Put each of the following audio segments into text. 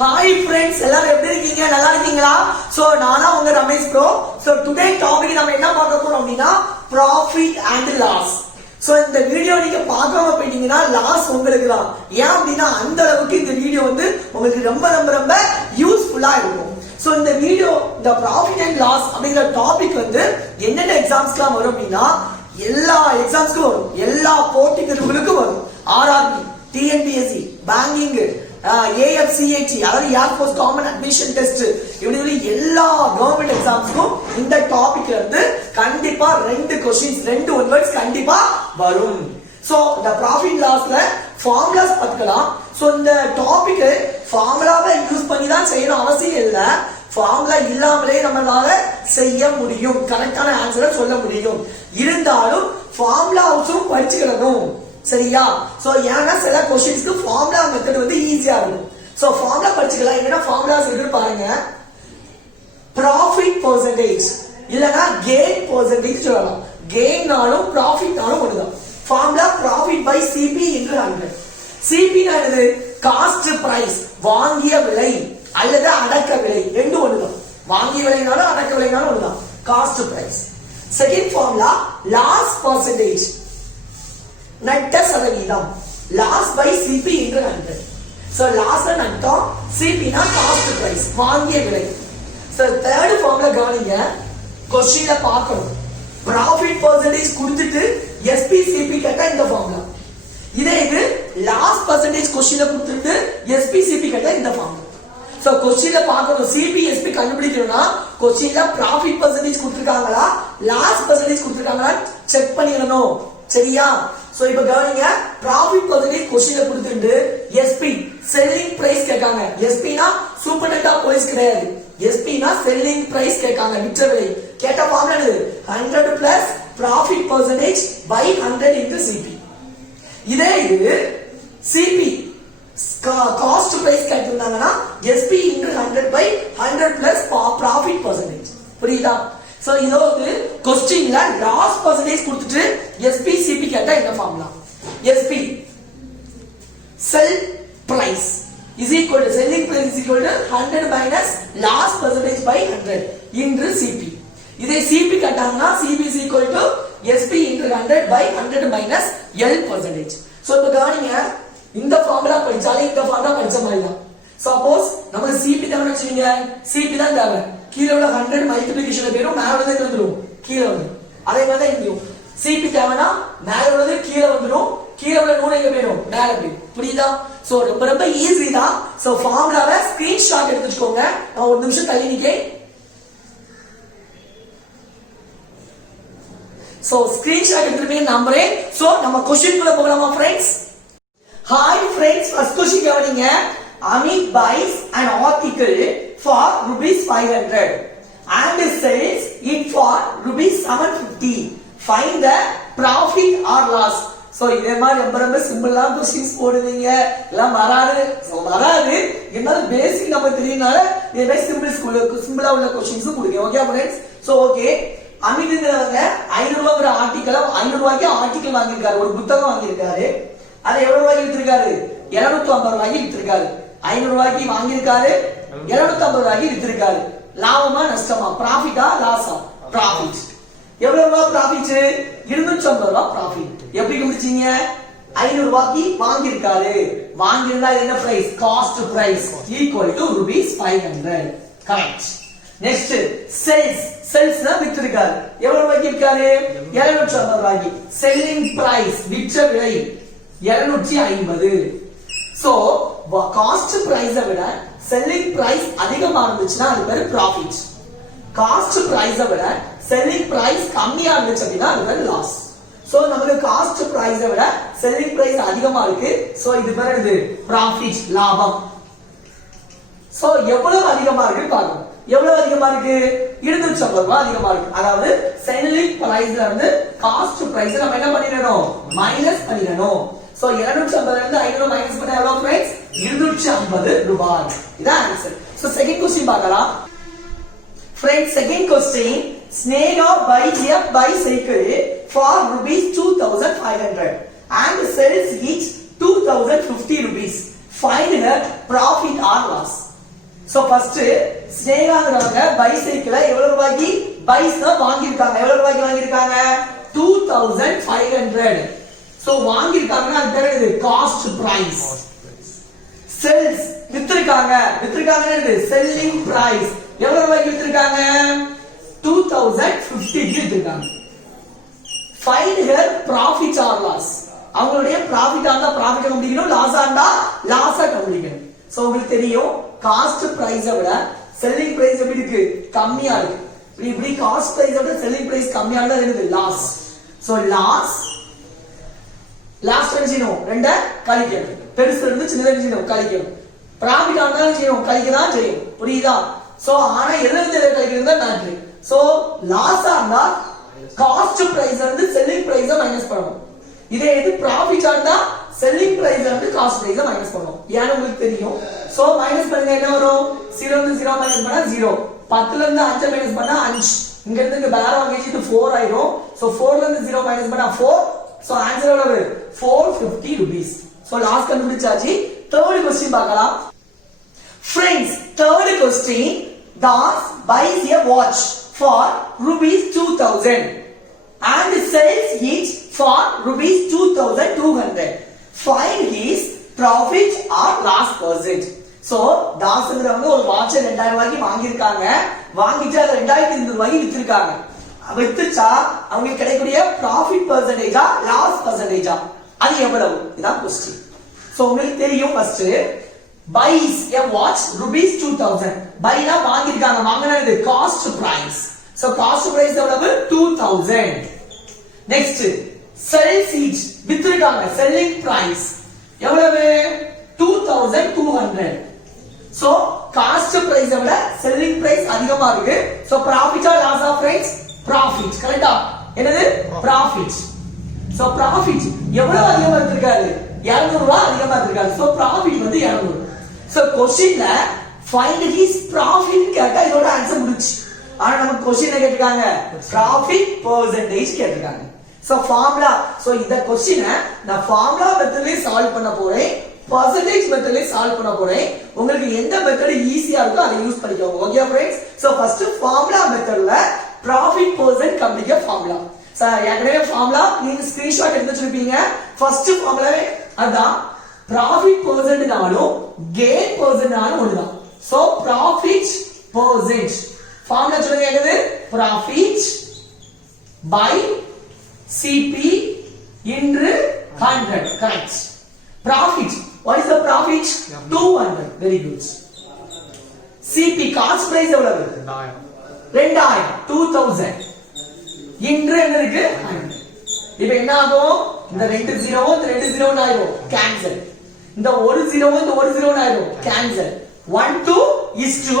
Hi friends, எல்லாரும் எப்படி இருக்கீங்க? நல்லா இருக்கீங்களா? சோ நானா உங்க Ramesh bro. So today topic நம்ம என்ன பார்க்க போறோம் அப்படினா profit and loss. சோ இந்த வீடியோ நீங்க பார்க்காம போயிட்டீங்கன்னா லாஸ் உங்களுக்கு தான். ஏன் அப்படினா அந்த அளவுக்கு இந்த வீடியோ வந்து உங்களுக்கு ரொம்ப ரொம்ப ரொம்ப யூஸ்ஃபுல்லா இருக்கும். சோ இந்த வீடியோ இந்த profit and loss அப்படிங்கிற டாபிக் வந்து என்னென்ன எக்ஸாம்ஸ்க்குலாம் வரும் அப்படினா எல்லா எக்ஸாம்ஸ்க்கும் வரும். எல்லா போட்டி தேர்வுகளுக்கும் வரும். ஆர்ஆர்பி, டிஎன்பிஎஸ்சி, பேங்கிங், AFCAT அதாவது ஏர்ஃபோர்ஸ் காமன் அட்மிஷன் டெஸ்ட் இப்படி எல்லா கவர்மெண்ட் எக்ஸாம்ஸ்க்கும் இந்த டாபிக்ல இருந்து கண்டிப்பா ரெண்டு ஒன் வேர்ட்ஸ் கண்டிப்பா வரும். சோ இந்த ப்ராஃபிட் லாஸ்ல ஃபார்முலாஸ் பார்க்கலாம். சோ இந்த டாபிக் ஃபார்முலாவை யூஸ் பண்ணி தான் செய்யணும் அவசியம் இல்ல. ஃபார்முலா இல்லாமலே நம்மளால செய்ய முடியும், கரெக்டான ஆன்சரை சொல்ல முடியும். இருந்தாலும் ஃபார்முலாஸும் படிச்சுக்கணும், சரியா? சோ ஏன்னா சில क्वेश्चंसக்கு ஃபார்முலா மெத்தட் வந்து ஈஸியா இருக்கும். சோ ஃபார்முலா படிச்சுக்கலாம். என்னன்னா ஃபார்முலாஸ் இருக்கு பாருங்க. profit percentage இல்லனா gain percentage சொல்லலாம். gainனாலும் profitனாலும் ஒண்ணுதான். Formula profit by CP into 100. CP னா என்னது? காஸ்ட் பிரைஸ், வாங்கிய விலை அல்லது அடக்க விலை, ரெண்டும் ஒண்ணுதான். வாங்கிய விலைனாலும் அடக்க விலைனாலும் ஒண்ணுதான். Cost price. Second formula loss percentage, நட்ட சதவீதம், loss by CP into 100. So loss நட்டம், சிபி னா காஸ்ட் பிரைஸ், வாங்கிய விலை. சோ தேர்ட் ஃபார்முலா கவனிங்க, क्वेश्चनல பார்க்கணும். profit percentage கொடுத்துட்டு SPCP கேட்டா இந்த ஃபார்முலா. இதே இது லாஸ் percentage क्वेश्चनல கொடுத்துட்டு SPCP கேட்டா இந்த ஃபார்முலா. சோ क्वेश्चनல பார்க்கணும். சிபி எஸ்பி கண்டுபிடிக்கணும்னா क्वेश्चनல profit percentage கொடுத்திருக்காங்களா, லாஸ் percentage கொடுத்திருக்காங்களா செக் பண்ணிடணும், சரியா? சோ இப்போ கவனிங்க, profit percentage क्वेश्चनல கொடுத்துட்டு SP selling price கேட்காங்க. SP னா சூப்பர்டென்ட் ஆஃப் போலீஸ் கிடையாது. SP னா selling price கேட்காங்க, விற்ற விலை. கேட்ட ஃபார்முலா என்னது? 100 plus profit percentage by 100 into CP. இதே இது CP cost price கேட்டிருந்தாங்கன்னா SP into 100 by 100 plus profit percentage. புரியுதா? சோ இதோ வந்து क्वेश्चनல லாஸ் percentage கொடுத்துட்டு SPCP கேட்டா என்ன formula? SP sell price is equal to selling price is equal to 100 minus loss percentage by 100 into CP. இதே CP கேட்டாங்கன்னா CP is equal to SP into 100 by 100 minus L percentage. So இப்போ கவனிங்க, இந்த formula படிச்சாலே இந்த formula படிச்ச மாதிரி தான். Suppose நமக்கு CP தேவைன்னு வச்சுக்கீங்க, CP தான் தேவை. கீழ உள்ள 100 மல்டிப்ளிகேஷன்ல பேரும் மேல உள்ளது வந்துரும், கீழ வந்து. அதே மாதிரி தான் இங்கேயும் CP தேவைனா மேல உள்ளது கீழ வந்துரும், கீழ உள்ள 100 எங்க பேரும் மேல போயிடும். புரியுதா? சோ ரொம்ப ரொம்ப ஈஸி தான். சோ ஃபார்முலாவை ஸ்கிரீன்ஷாட் எடுத்து வச்சுக்கோங்க. நான் ஒரு நிமிஷம் தள்ளி நிக்கேன். சோ ஸ்கிரீன்ஷாட் எடுத்துப்பீங்க நம்புறேன். சோ நம்ம क्वेश्चन குள்ள போகலாமா friends? Hi friends, first question கவனிங்க. Amit buys an article for rupees 500 and sells it for rupees 750. Find the profit or loss. So இதே மாதிரி ரொம்ப ரொம்ப சிம்பிளா क्वेश्चंस போடுவீங்க. எல்லாம் வராது இருந்தால பேசிக் நம்ம தெரியனால இதே மாதிரி சிம்பிளா உள்ள क्वेश्चंस கொடுங்க. Okay friends? சோ ஓகே, அமித்ங்கிறவங்க 500 ரூபாய் ஒரு ஆர்டிகல் 500 ரூபாய்க்கு ஆர்டிகல் வாங்கியிருக்காரு, ஒரு புத்தகம் வாங்கியிருக்காரு. அதை எவ்வளவு ரூபாய்க்கு வித்திருக்காரு? 750 ரூபாய்க்கு வித்திருக்காரு. 500 ரூபாய்க்கு வாங்கியிருக்காரு, 750 ரூபாய்க்கு வித்திருக்காரு. லாபமா நஷ்டமா? ப்ராஃபிட்டா லாஸா? ப்ராஃபிட். எவ்வளவு ரூபாய் ப்ராஃபிட்? 250 ரூபாய் ப்ராஃபிட். எப்படி கண்டுபிடிச்சீங்க? 500 ரூபாய்க்கு வாங்கியிருக்காரு, வாங்கியிருந்தா என்ன price? Cost price equal to rupees 500. Correct. Next sales தான் வித்திருக்காரு. எவ்வளவு ரூபாய்க்கு விற்காரு? 750 ரூபாய்க்கு. செல்லிங் பிரைஸ் விற்ற விலை 750. சோ காஸ்ட் பிரைஸை விட செல்லிங் பிரைஸ் அதிகமா இருந்துச்சுன்னா அது பேரு ப்ராஃபிட். காஸ்ட் பிரைஸை விட செல்லிங் பிரைஸ் கம்மியா இருந்துச்சு அப்படின்னா அது பேரு லாஸ். சோ நமக்கு காஸ்ட் பிரைஸை விட செல்லிங் பிரைஸ் அதிகமா இருக்கு. சோ இது பேரு இது ப்ராஃபிட், லாபம். சோ எவ்வளவு அதிகமா இருக்கு பார்க்கணும். எவ்வளவு அதிகமா இருக்கு? 250 ரூபாய் அதிகமா இருக்கு. அதாவது செல்லிங் பிரைஸ்ல இருந்து காஸ்ட் பிரைஸ் நம்ம என்ன பண்ணிடணும்? மைனஸ் பண்ணிடணும். சோ 250 ல இருந்து 500 மைனஸ் பண்ணா எவ்வளவு फ्रेंड्स? 250 ரூபாய். இதான் ஆன்சர். சோ செகண்ட் क्वेश्चन பார்க்கலாம். Friends second question, Sneha buys a bicycle for rupees 2500 and sells it 2050 rupees. Find the profit or loss. So first ஸ்னேகாங்கிறவங்க பைசைக்கிளை எவ்வளவு ரூபாய்க்கு பைஸ் தான் வாங்கியிருக்காங்க. எவ்வளவு ரூபாய்க்கு வாங்கியிருக்காங்க? 2500. சோ வாங்கியிருக்காங்கன்னா அது பேர் என்னது? Cost price. செல்ஸ் வித்திருக்காங்க. வித்திருக்காங்கன்னா என்னது? Selling price. எவ்வளவு ரூபாய்க்கு வித்திருக்காங்க? 2050 க்கு வித்திருக்காங்க. Find here profit or loss. அவங்களுடைய ப்ராஃபிட் ஆண்டா ப்ராஃபிட் கண்டுபிடிக்கணும், லாஸ் ஆண்டா லாஸ் கண்டுபிடிக்கணும். சோ உங்களுக்கு தெரியும் காஸ்ட் பிரைஸை விட செல்லிங் பிரைஸ் எப்படி இருக்கு? கம்மியா இருக்கு. இப்படி காஸ்ட் பிரைஸை விட செல்லிங் பிரைஸ் கம்மியா இருந்தா என்னது? லாஸ். சோ லாஸ் என்ன செய்யணும்? ரெண்ட கழிக்கணும். பெருசுல இருந்து சின்னதா செய்யணும், கழிக்கணும். ப்ராஃபிட் ஆனாலும் செய்யணும், கழிக்க தான் செய்யும். புரியுதா? சோ ஆனா எதிர்த்து கழிக்கிறது தான் மேட்ரு. சோ லாஸ் ஆனா காஸ்ட் பிரைஸ் வந்து செல்லிங் பிரைஸ மைனஸ் பண்ணணும். இதே இது ப்ராஃபிட் ஆனா செல்லிங் பிரைஸ் வந்து காஸ்ட் பிரைஸ மைனஸ் பண்ணணும். ஏன்னு உங்களுக்கு தெரியும். சோ மைனஸ் பண்ணுங்க என்ன வரும்? 0 இருந்து 0 மைனஸ் பண்ணா 0. 10ல இருந்து 5 மைனஸ் பண்ணா 5. இங்க இருந்து இங்க பேர வாங்கிட்டு 4 ஆயிடும். சோ 4ல இருந்து 0 மைனஸ் பண்ணா 4. சோ ஆன்சர் எவ்வளவு? 450 rupees. சோ லாஸ்ட் கண்டுபிடிச்சாச்சு. தேர்ட் क्वेश्चन பார்க்கலாம். Friends, third question. Das buys a watch for rupees 2000 and sells it for rupees 2200. Find his profit or loss percentage. So தாஸ்ங்கிறவங்க ஒரு வாட்ச் 2000 ரூபாய்க்கு வாங்கியிருக்காங்க. வாங்கிட்டு அதை 2200 ரூபாய்க்கு வித்திருக்காங்க. வித்துச்சா அவங்களுக்கு கிடைக்கக்கூடிய ப்ராஃபிட் பெர்சன்டேஜா லாஸ் பெர்சன்டேஜா அது எவ்வளவு? இதான் क्वेश्चन. சோ உங்களுக்கு தெரியும் first buys a watch rupees 2000. பைனா வாங்கிருக்காங்க. வாங்குனது cost price. So cost price எவ்வளவு? 2000. நெக்ஸ்ட் sells it வித்திருக்காங்க. selling price எவ்வளவு? 2200. சோ காஸ்ட் பிரைஸ் விட செல்லிங் பிரைஸ் அதிகமா இருக்கு. சோ ப்ராஃபிட்டா லாஸா ஃப்ரெண்ட்ஸ்? ப்ராஃபிட். கரெக்ட்டா? என்னது? ப்ராஃபிட். சோ ப்ராஃபிட் எவ்வளவு அதிகமா இருக்காரு? 200 ரூபாய் அதிகமா இருக்காரு. சோ ப்ராஃபிட் வந்து 200. சோ क्वेश्चनல find his profit கேட்டா இதோட ஆன்சர் முடிச்சு. ஆனா நமக்கு क्वेश्चन கேட்டிருக்காங்க profit percentage கேட்டிருக்காங்க. So formula. சோ இந்த क्वेश्चन நான் ஃபார்முலா மெத்தட்லயே சால்வ் பண்ண போறேன், percentage மெத்தட்லயே சால்வ் பண்ண போறேன். உங்களுக்கு எந்த மெத்தட் ஈஸியா இருக்கோ அதை யூஸ் பண்ணிக்கோங்க. Okay friends? So first formula மெத்தட்ல profit percent கண்டுபிடிக்க ஃபார்முலா. சார் ஏற்கனவே ஃபார்முலா நீங்க ஸ்கிரீன்ஷாட் எடுத்து வச்சிருப்பீங்க. ஃபர்ஸ்ட் ஃபார்முலாவே அதான். profit percent நாலும் gain percent நாலும் ஒண்ணுதான். சோ profit percent ஃபார்முலா சொல்லுங்க என்னது? profit by CP into 100. correct. profit, what is the profit? 200. very good. CP cost price எவ்வளவு? 2000. 2000 into என்ன இருக்கு? 100. இப்போ என்ன ஆகும்? இந்த 2 0 இந்த 2 0 ஆயிடும், கேன்சல். இந்த 1 0 இந்த 1 0 ஆயிடும், cancel. 1 2 is to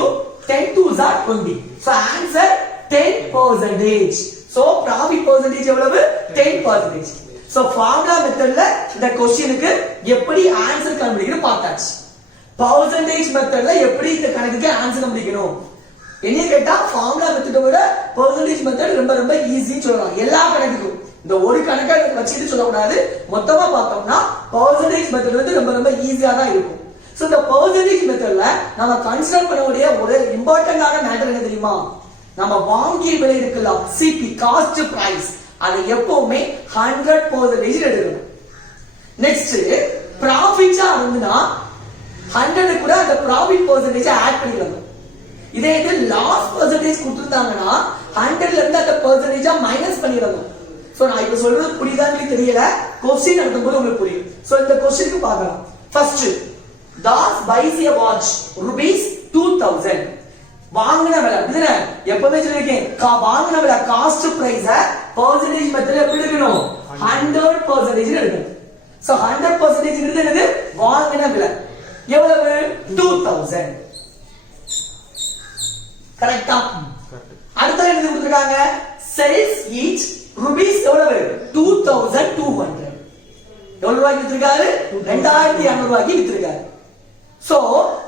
10 2s are 20. so answer 10%. so profit percentage எவ்வளவு? 10%. so formula methodல இந்த क्वेश्चனுக்கு எப்படி ஆன்சர் கண்டுபிடிக்கணும் பார்த்தாச்சு. percentage methodல எப்படி இந்த கணக்குக்கு ஆன்சர் கண்டுபிடிக்கணும் என்ன கேட்டா ஃபார்முலா மெத்தட விட percentage மெத்தட் ரொம்ப ரொம்ப ஈஸின்னு சொல்லலாம் எல்லா கணக்குக்கும். இந்த ஒரு கணக்கை வச்சிட்டு சொல்ல கூடாது. மொத்தமா பார்த்தோம்னா percentage மெத்தட் வந்து ரொம்ப ரொம்ப ஈஸியா தான் இருக்கும். சோ இந்த percentage மெத்தட்ல நாம கன்சிடர் பண்ணக்கூடிய ஒரு இம்பார்ட்டன்ட்டான மேட்டர் என்ன தெரியுமா? நம்ம வாங்கிய விலை இருக்கலாம் CP காஸ்ட் பிரைஸ் அதை எப்பவுமே 100% எடுக்கணும். நெக்ஸ்ட் ப்ராஃபிட்டா இருந்துனா 100 கூட அந்த ப்ராஃபிட் பெர்சன்டேஜ் ஆட் பண்ணிடணும். இதே இது லாஸ் பெர்சன்டேஜ் கொடுத்திருந்தாங்கன்னா 100ல இருந்து அந்த பெர்சன்டேஜா மைனஸ் பண்ணிடணும். சோ நான் இப்ப சொல்றது புரியுதான்னு தெரியல, क्वेश्चन நடத்தும்போது உங்களுக்கு புரியும். சோ இந்த क्वेश्चनக்கு பார்க்கலாம். First Das buys a watch rupees 2000. வாங்குன விலை இதுல எப்பவே சொல்லிருக்கேன், வாங்குன விலை காஸ்ட் பிரைஸ பெர்சன்டேஜ் மெத்தட்ல எப்படி எடுக்கணும்? 100% எடுக்கணும். சோ 100% என்னது? வாங்குன விலை எவ்வளவு? 2000. கரெக்ட்டா? அடுத்து என்ன கொடுத்திருக்காங்க? sells each rupees எவ்வளவு? 2200. எவ்வளவு ரூபாய்க்கு வித்திருக்காரு? 2200 ரூபாய்க்கு வித்திருக்காரு. சோ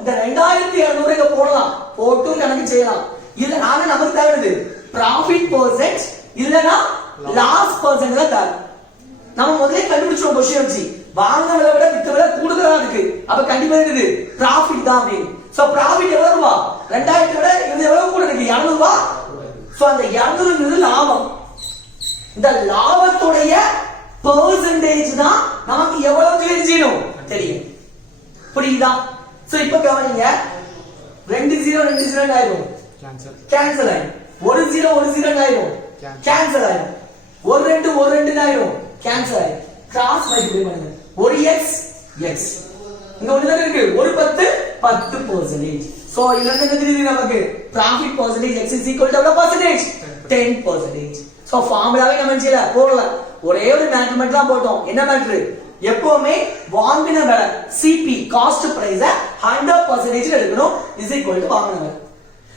இந்த 2200 இங்க போடலாம், போட்டு கணக்கு செய்யலாம். இல்ல நாங்க நமக்கு தேவைது profit percent இல்லனா loss percent தான் தேவை. நம்ம முதல்ல கண்டுபிடிச்சோம் क्वेश्चन வச்சு வாங்குன விலை விட வித்த விலை கூடுதலா இருக்கு, அப்ப கண்டிப்பா இருக்குது profit தான் அப்படின்னு. சோ ப்ராஃபிட் எவ்வளவு ரூபா 2000 விட இது எவ்வளவு கூட இருக்கு 200 ரூபா சோ அந்த 200ங்கிறது லாபம் இந்த லாபத்துடைய பெர்சன்டேஜ் தான் நமக்கு எவ்வளவு தெரிஞ்சிடும் தெரியும் புரியுதா சோ இப்போ கவனிங்க 2 0 ஆயிடும் கேன்சல் ஆயிடும் 1 0 ஆயிடும் கேன்சல் ஆயிடும் 1 2 ஆயிடும் கேன்சல் ஆயிடும் கிராஸ் மல்டிப்ளை பண்ணுங்க ஒரு x x இங்க ஒண்ணு தான் இருக்கு ஒரு 10% சோ இதுல இருந்து என்ன தெரியுது நமக்கு profit percentage x is equal to எவ்வளவு percentage 10% சோ ஃபார்முலாவே நம்ம செய்யல போடல ஒரே ஒரு மேட்ரிமெண்ட் தான் போட்டோம் என்ன மேட்ரு எப்பவுமே வாங்கின விலை CP காஸ்ட் பிரைஸ் 100% எடுக்கணும் is equal to வாங்கின விலை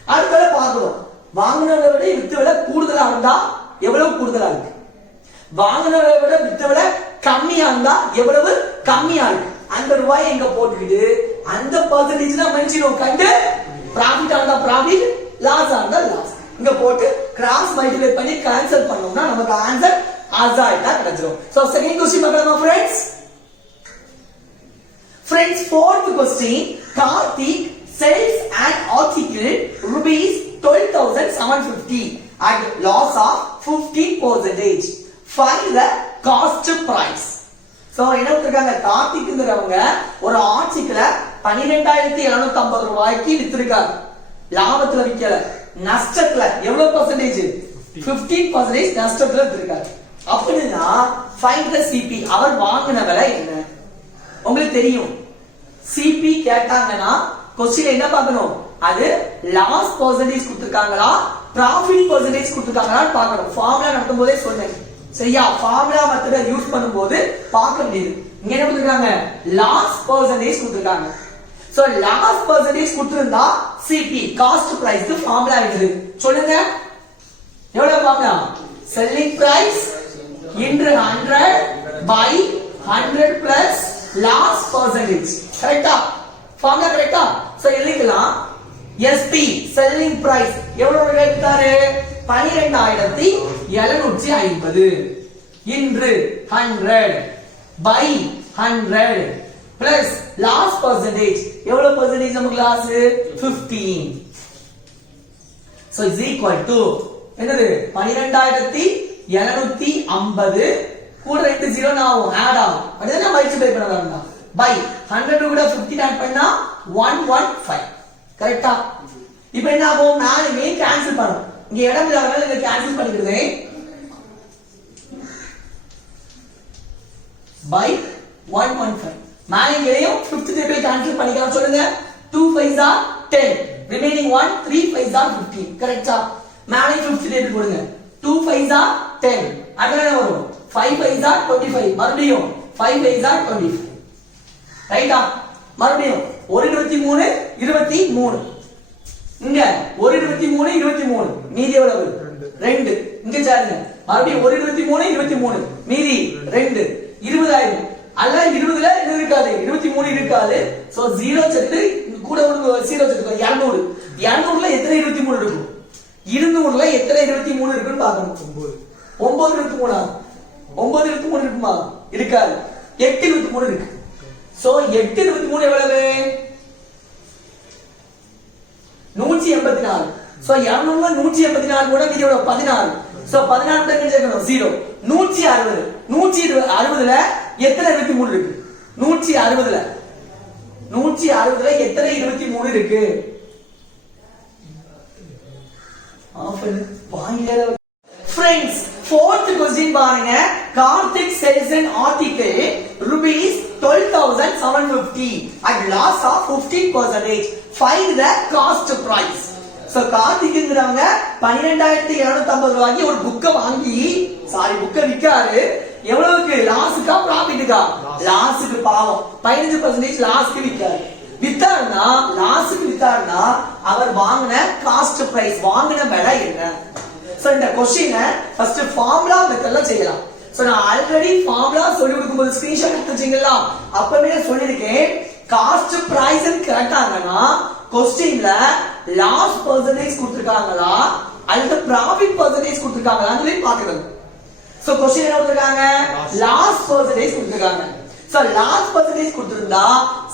அடுத்து பார்க்கணும் வாங்கின விலை விட வித்த விலை கூடுதலா இருந்தா எவ்வளவு கூடுதலா இருக்கு வாங்கின விலை விட வித்த விலை கம்மியா இருந்தா எவ்வளவு கம்மியா இருக்கு அந்த ரூபாய் எங்க போட்டுக்கிட்டு அந்த பெர்சன்டேஜ் தான் மென்ஷன் கண்டு profit ஆனா profit லாஸ் ஆனா லாஸ் இங்க போட்டு கிராஸ் மல்டிப்ளை பண்ணி கேன்சல் பண்ணோம்னா நமக்கு ஆன்சர் அசால்ட்டா கிடைச்சிரும் சோ செகண்ட் क्वेश्चन பார்க்கலாமா friends fourth question Karthik sells an article rupees 12750 at loss of 15% find the cost price so என்ன கொடுத்திருக்காங்க கார்த்திக்ங்கறவங்க ஒரு ஆர்டிகிளை 12750 ரூபாய்க்கு வித்திருக்காங்க லாபத்துல விக்கல நஷ்டத்துல எவ்வளவு பர்சன்டேஜ் 15% நஷ்டத்துல வித்திருக்காங்க அப்படினா find the CP அவர் வாங்கின விலை என்ன உங்களுக்கு தெரியும் CP கேட்டாங்கன்னா क्वेश्चन என்ன பார்க்கணும் அது லாஸ் பர்சன்டேஜ் கொடுத்திருக்காங்களா profit பர்சன்டேஜ் கொடுத்திருக்காங்களான்னு பார்க்கணும் ஃபார்முலா நடத்தும் போதே சொன்னேன் சரியா ஃபார்முலா மெத்தட யூஸ் பண்ணும்போது பார்க்க முடியுது இங்க என்ன கொடுத்திருக்காங்க லாஸ் பர்சன்டேஜ் கொடுத்திருக்காங்க சோ லாஸ் பர்சன்டேஜ் கொடுத்திருந்தா CP காஸ்ட் பிரைஸ்க்கு ஃபார்முலா எழுது சொல்லுங்க எவ்வளவு formula selling price into 100 by 100 plus loss percentage கரெக்ட்டா ஃபார்முலா கரெக்ட்டா சோ எழுதிக்கலாம் SP செல்லிங் பிரைஸ் எவ்வளவு எடுத்தாரு 12750 into 100 by 100 plus loss percentage எவ்வளவு பர்சன்டேஜ் நமக்கு loss 15 so is equal to என்னது 12750 கூட 2 0 ஆகும் ஆட் ஆகும் அதுதான் மல்டிப்ளை பண்ணறோம்னா by 100 கூட 15 ஆட் பண்ணா 115 கரெக்ட்டா இப்போ என்ன ஆகும் நாலுமே கேன்சல் பண்ணனும் இங்க இடம் இல்லாதனால இத கேன்சல் பண்ணிடுறேன் by 115 மேலங்களையும் 5th டேபிள் கேன்சல் பண்ணிக்கலாம் சொல்லுங்க 2 5s are 10 remaining 1 3 5s are 15 கரெக்ட்டா மேலே 5th டேபிள் போடுங்க 2 5s are 10 அடுத்து என்ன வரும் 5 5s are 25 மறுபடியும் 5 5s are 25 ரைட்டா மறுபடியும் 1 23 23 இங்க 1 23 23 மீதி எவ்வளவு 2 இங்க சாருங்க மறுபடியும் 1 23 23 மீதி 2 20 ஆயிடும் அல்ல 20ல இது இருக்காது 23 இருக்காது சோ 0 செட்டு கூட ஒரு 0 செட்டு 200 200ல எத்தனை 23 இருக்கும் 200ல எத்தனை 23 இருக்குன்னு பார்க்கணும் 9 23 9 23 இருக்குமா இருக்காது 8 23 இருக்கு சோ 8 23 எவ்வளவு 184 சோ 200ல 184 கூட மீதி எவ்வளவு 16 சோ 16 கூட சேர்க்கணும் 0 160 160ல எத்தனை 23 இருக்கு 160ல எத்தனை 23 இருக்கு Friends, fourth question பாருங்க Karthik sells an article rupees 12750 at loss of 15%. Find the cost price. So கார்த்திக்ங்கறவங்க 12750 ரூபாய்க்கு ஒரு புக்க வாங்கி புக்க விக்காரு எவ்வளவுக்கு லாஸ்க்கா ப்ராஃபிட்டுக்கா லாஸ்க்கு பாவம் 15% லாஸ்க்கு விக்காரு வித்தாருன்னா லாஸ்க்கு வித்தாருன்னா அவர் வாங்கின காஸ்ட் பிரைஸ் வாங்கின விலை என்ன சோ இந்த क्वेश्चन ஃபர்ஸ்ட் ஃபார்முலா மெத்தட்ல செய்யலாம் சோ நான் ஆல்ரெடி ஃபார்முலா சொல்லி கொடுக்கும்போது ஸ்கிரீன்ஷாட் எடுத்து வச்சீங்களா அப்பவே சொல்லிருக்கேன் காஸ்ட் பிரைஸ் கேட்டாங்கன்னா क्वेश्चनல லாஸ் பெர்சன்டேஜ் கொடுத்திருக்காங்களா அல்லது ப்ராஃபிட் பெர்சன்டேஜ் கொடுத்திருக்காங்களான்னு பார்க்கணும் சோ क्वेश्चन என்ன கொடுத்திருக்காங்க லாஸ் பெர்சன்டேஜ் கொடுத்திருக்காங்க சோ லாஸ் பெர்சன்டேஜ் கொடுத்திருந்தா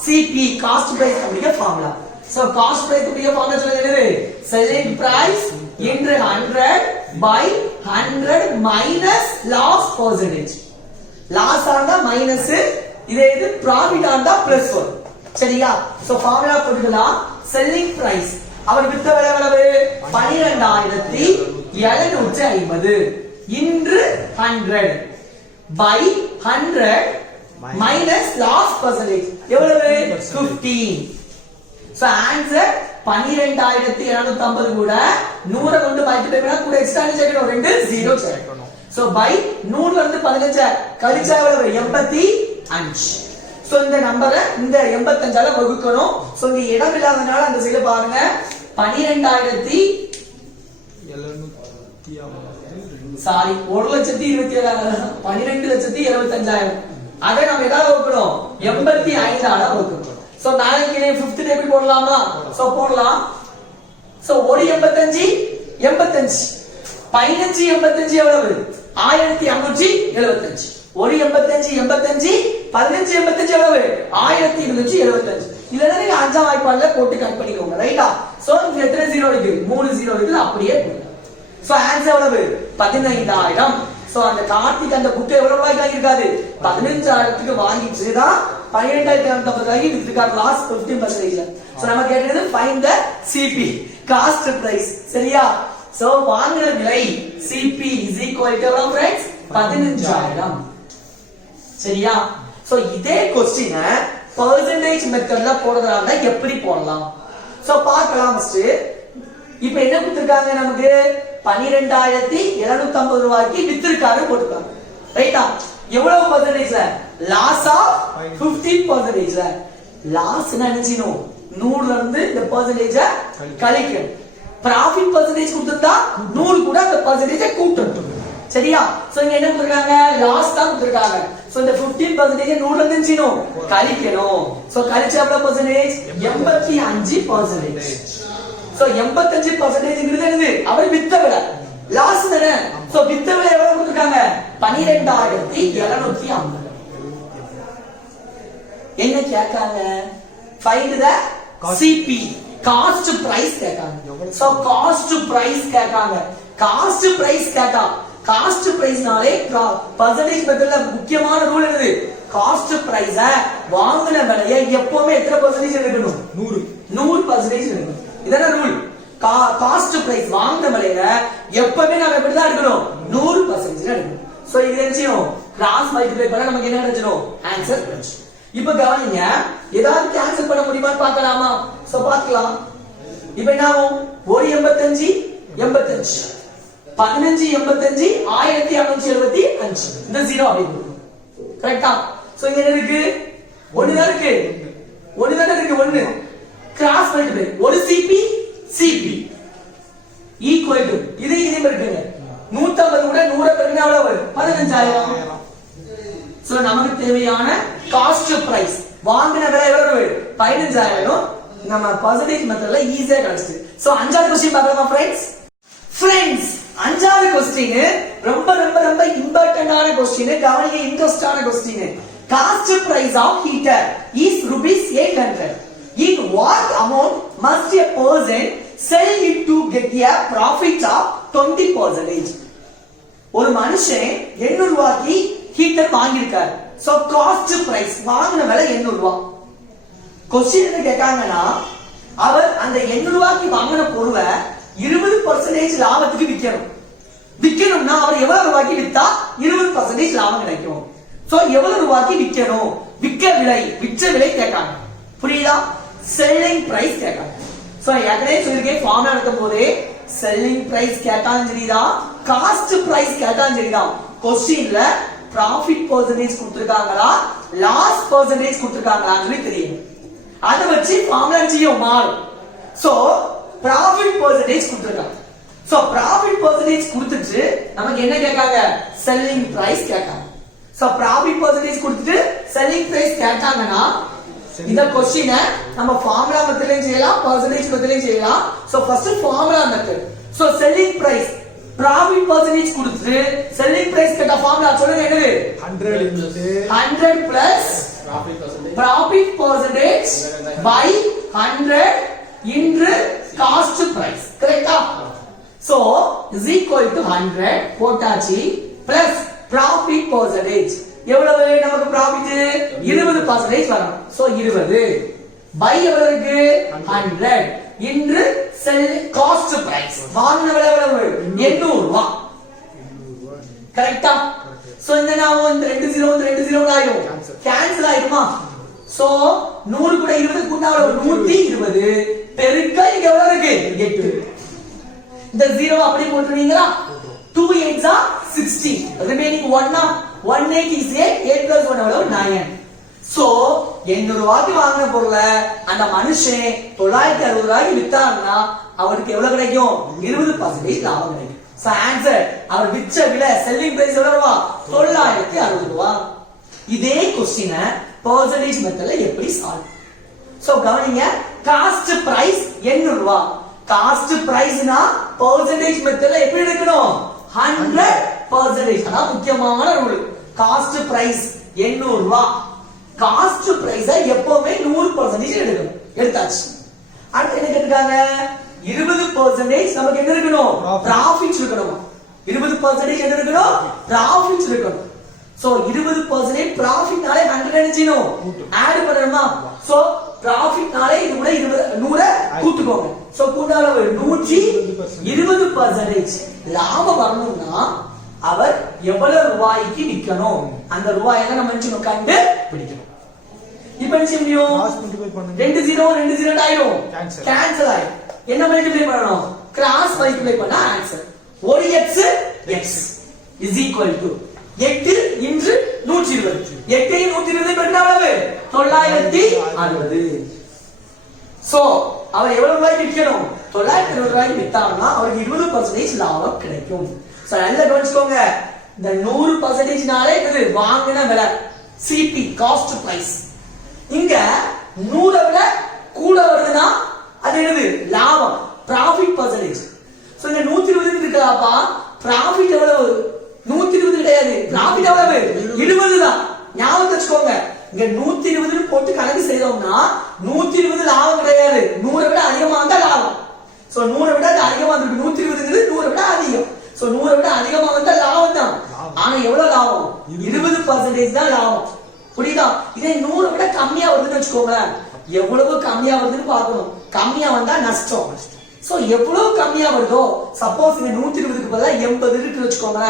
CP காஸ்ட் பிரைஸ் கண்டுபிடிக்க ஃபார்முலா சோ காஸ்ட் பிரைஸ் உடைய ஃபார்முலா சொல்லுங்க என்னது selling price into 100 by 100 minus loss percentage. loss Andal minus, இதே இது profit ஆண்டா பிளஸ் வரும். சரியா? சோ ஃபார்முலா போட்டுக்கலாம். selling price அவர் வித்த விலை எவ்வளவு 12750 into 100 by 100 minus loss percentage எவ்வளவு 15. சோ ஆன்சர் 12750 கூட 100 கொண்டு மல்டிப்ளை பண்ணா கூட எக்ஸ்ட்ரா சேர்க்கணும், 2 0 சேர்க்கணும். சோ பை 100 ல இருந்து 15 கழிச்சா எவ்வளவு 85. சோ இந்த நம்பரை இந்த 85 ஆல வகுக்கணும். சோ இங்க இடம் இல்லாதனால அந்த சைடுல பாருங்க 12750 சாரி 1,27,000 12,75,000 அதை நம்ம எதாவது வகுக்கணும் 85 ஆல வகுக்கணும். சோ நாளைக்கு 5th டேபிள் போடலாமா? சோ போடலாம். சோ 185 85 15 85 எவ்வளவு 1575. 185 85 15 85 எவ்வளவு 1275. இல்லனா நீங்க அஞ்சாம் வாய்ப்பாடுல போட்டு கட் பண்ணிக்கோங்க. ரைட்டா? சோ இங்க எத்தனை 0 இருக்கு 3 0 இருக்கு, அப்படியே போடுங்க. சோ ஆன்சர் எவ்வளவு 15000. சோ அந்த கார்த்திக் அந்த புக் எவ்வளவு ரூபாய்க்கு வாங்கிருக்காரு 15000க்கு வாங்கிட்டு தான் 12750 ரூபாய்க்கு வித்துட்டார் லாஸ்ட் 15%. சோ நம்ம கேட்டது find the CP cost price. சரியா? சோ வாங்குற விலை சிபி இஸ் ஈக்குவல் டு எவ்வளவு फ्रेंड्स 15000. சரியா? சோ இதே क्वेश्चन பெர்சன்டேஜ் மெத்தட்ல போடுறதால எப்படி போடலாம்? சோ பார்க்கலாம். ஃபர்ஸ்ட் இப்போ என்ன கொடுத்திருக்காங்க நமக்கு 12750 ரூபாய்க்கு வித்திருக்காரு போட்டுருக்காங்க. ரைட்டா? எவ்வளவு பெர்சன்டேஜ்ல லாஸ் ஆஃப் 15%. லாஸ் என்ன செய்யணும் 100 ல இருந்து இந்த பெர்சன்டேஜ கழிக்கணும். profit percentage கொடுத்தா 100 கூட அந்த பெர்சன்டேஜ கூட்டணும். சரியா? சோ இங்க என்ன கொடுத்திருக்காங்க லாஸ் தான் கொடுத்திருக்காங்க. சோ இந்த 15% 100 ல இருந்து செய்யணும் கழிக்கணும். சோ கழிச்சா எவ்வளவு பெர்சன்டேஜ் 85%. சோ 85%ங்கிறது என்னது அவர் வித்த விலை லாஸ் தானே. சோ வித்த விலை எவ்வளவு கொடுத்திருக்காங்க 12750. என்ன கேட்காங்க find the CP cost price கேட்காங்க. சோ காஸ்ட் பிரைஸ் கேட்காங்க. காஸ்ட் பிரைஸ் கேட்டா காஸ்ட் பிரைஸ்னாலே பெர்சன்டேஜ் மெத்தட்ல முக்கியமான ரூல் என்னது காஸ்ட் பிரைஸ வாங்குன விலையை எப்பவுமே எத்தனை பெர்சன்டேஜ் எடுக்கணும் 100% எடுக்கணும். இதான ரூல். காஸ்ட் பிரைஸ் வாங்குன விலையில எப்பவுமே நாம எப்படி தான் எடுக்கணும் 100% எடுக்கணும். சோ இது என்ன கிராஸ் மல்டிப்ளை பண்ணா நமக்கு என்ன கிடைச்சிரும் ஆன்சர் கிடைச்சிரும். இப்போ கவனிங்க ஏதாவது கேன்சல் பண்ண முடியுமான்னு பார்க்கலாமா? சோ பார்க்கலாம். இப்போ என்ன ஆகும் 185 85 15 85 1575 இந்த 0 அப்படியே போடும். கரெக்ட்டா? சோ இங்க என்ன இருக்கு 1 தான் இருக்கு 1 தான இருக்கு 1 cross multiply 1 CP CP equal to இது இருக்குங்க 150 கூட 100 பெருக்கினா எவ்வளவு 15000. சோ நமக்கு தேவையான காஸ்ட் பிரைஸ் வாங்குன விலை எவ்வளவு 15000 நம்ம பெர்சன்டேஜ் மெத்தட்ல ஈஸியா கிடைச்சிது. சோ அஞ்சாவது क्वेश्चन பார்க்கலாமா फ्रेंड्स அஞ்சாவது क्वेश्चन ரொம்ப ரொம்ப ரொம்ப இம்பார்ட்டன்ட்டான क्वेश्चन. கவனிங்க இன்ட்ரஸ்டான question. Cost price of heater is ₹800. in what amount must a person sell it to get a profit of 20%? ஒரு மனுஷன் 800 ரூபாய்க்கு ஹீட்டர் வாங்கியிருக்காரு. சோ காஸ்ட் பிரைஸ் வாங்குன விலை 800 ரூபாய். क्वेश्चन என்ன கேட்காங்கன்னா அவர் அந்த 800 ரூபாய்க்கு வாங்குன பொருளை 20% லாபத்துக்கு விக்கணும்னா அவர் எவ்வளவு ரூபாய்க்கு வித்தா 20% லாபம் கிடைக்கும். சோ எவ்வளவு ரூபாய்க்கு விக்கணும் விற்ற விலை கேட்காங்க. புரியுதா? செல்லிங் பிரைஸ் கேட்காங்க. சோ ஏற்கனவே சொல்லிருக்கேன் ஃபார்முலா எடுக்கும் போதே செல்லிங் பிரைஸ் கேட்டாலும் சரிதான் காஸ்ட் பிரைஸ் கேட்டாலும் சரிதான் क्वेश्चनல profit percentage கொடுத்திருக்காங்களா லாஸ் percentage கொடுத்திருக்காங்களான்னு சொல்லி தெரியும். அத வச்சு ஃபார்முலா செய்யும் மாறும். சோ profit percentage கொடுத்திருக்காங்க. சோ profit percentage கொடுத்துட்டு நமக்கு என்ன கேட்காங்க selling price கேட்காங்க. சோ profit percentage கொடுத்துட்டு selling price கேட்டாங்கன்னா இந்த क्वेश्चन நம்ம ஃபார்முலா மெத்தட்லயும் செய்யலாம் percentage மெத்தட்லயும் செய்யலாம். So first formula method. So selling price profit percentage கொடுத்துட்டு selling price கேட்ட ஃபார்முலா சொல்லுங்க என்னது 100 plus profit percentage by 100 இன்று காஸ்ட் பிரைஸ் கரெக்டா சோ இஸ் ஈக்குவல் டு 100 போட்டாச்சு பிளஸ் ப்ராஃபிட் பெர்சன்டேஜ் எவ்வளவு நமக்கு ப்ராஃபிட் 20% வரும் சோ 20 பை எவ்வளவு இருக்கு 100 இன்று செல் காஸ்ட் பிரைஸ் வாங்கின விலை எவ்வளவு 800 ரூபாய் கரெக்ட்டா சோ இந்த நாம இந்த 20 ஆயிடும் கேன்சல் ஆயிடுமா சோ 100 கூட 20 கூட்டினா எவ்வளவு 120 பெருக்கல் இங்க எவ்வளவு இருக்கு 8 இந்த 0 அப்படியே போட்டுறீங்களா 2 8s are 16 remaining 1 1 8 is 8 8 plus 1 எவ்வளவு 9 சோ 800 ரூபாய்க்கு வாங்கின பொருளை அந்த மனுஷன் 960 ரூபாய்க்கு வித்தாருன்னா அவருக்கு எவ்வளவு கிடைக்கும் 20% லாபம் கிடைக்கும் சோ ஆன்சர் அவர் விற்ற விலை செல்லிங் பிரைஸ் எவ்வளவு ரூபாய் 960 ரூபாய் இதே क्वेश्चन பெர்சன்டேஜ் மெத்தட்ல எப்படி சால்வ் சோ கவனிங்க காஸ்ட் பிரைஸ் 800 ரூபாய் காஸ்ட் பிரைஸ்னா பெர்சன்டேஜ் மெத்தட்ல எப்படி எடுக்கணும் 100% அதான் முக்கியமான ரூல் காஸ்ட் பிரைஸ் 800 ரூபாய் காஸ்ட் பிரைஸ எப்பவுமே 100% எடுக்கணும் எடுத்தாச்சு அடுத்து என்ன கேட்டிருக்காங்க 20% நமக்கு என்ன இருக்கணும் ப்ராஃபிட் இருக்கணும் 20% என்ன இருக்கணும் ப்ராஃபிட் இருக்கணும் சோ 20% ப்ராஃபிட்னாலே 100 நினைச்சீனோ ஆட் பண்ணணுமா சோ ப்ராஃபிட்னாலே இது கூட 100 கூட்டிக்கோங்க சோ கூட்டால 120% லாபம் வரணும்னா அவர் எவ்வளவு ரூபாய்க்கு விற்கணும் அந்த ரூபாயை நம்ம நினைச்சோம் கண்டு பிடிக்கணும் இப்போ என்ன செய்யணும் 2 0 ஆயிடும் கேன்சல் ஆயிடும் என்ன மல்டிப்ளை பண்ணனும் கிராஸ் மல்டிப்ளை பண்ணா ஆன்சர் ஒரு x x is equal to 8 into 120 8 120 பெருக்கா எவ்வளவு 960 சோ அவர் எவ்வளவு ரூபாய்க்கு விற்கணும் 960 ரூபாய்க்கு வித்தாங்கன்னா அவருக்கு 20% லாபம் கிடைக்கும் சோ நல்லா கவனிச்சுக்கோங்க இந்த 100% நாளே இது வாங்கின விலை சிபி காஸ்ட் பிரைஸ் இங்க 100 விட கூட வருதுன்னா அது என்னது லாபம் ப்ராஃபிட் பெர்சன்டேஜ் சோ இங்க 120 இருக்குதாப்பா ப்ராஃபிட் எவ்வளவு 120 கிடையாது ப்ராஃபிட் எவ்வளவு 20 தான் ஞாபகம் வச்சுக்கோங்க இங்க 120 போட்டு கணக்கு செய்தோம்னா 120 லாபம் கிடையாது 100 விட அதிகமா வந்தா லாபம் சோ 100 விட அதிகமா இருக்கு 120ங்கிறது 100 விட அதிகம் சோ 100 விட அதிகமா வந்தா லாபம் தான் ஆனா எவ்வளவு லாபம் 20% தான் லாபம் புரியுதா இதே 100 விட கம்மியா வருதுன்னு வெச்சுக்கோங்க எவ்வளவு கம்மியா வருதுன்னு பார்க்கணும் கம்மியா வந்தா நஷ்டம் சோ எவ்வளவு கம்மியா வருதோ சப்போஸ் இங்க 120க்கு பதிலா 80 இருக்குன்னு வெச்சுக்கோங்க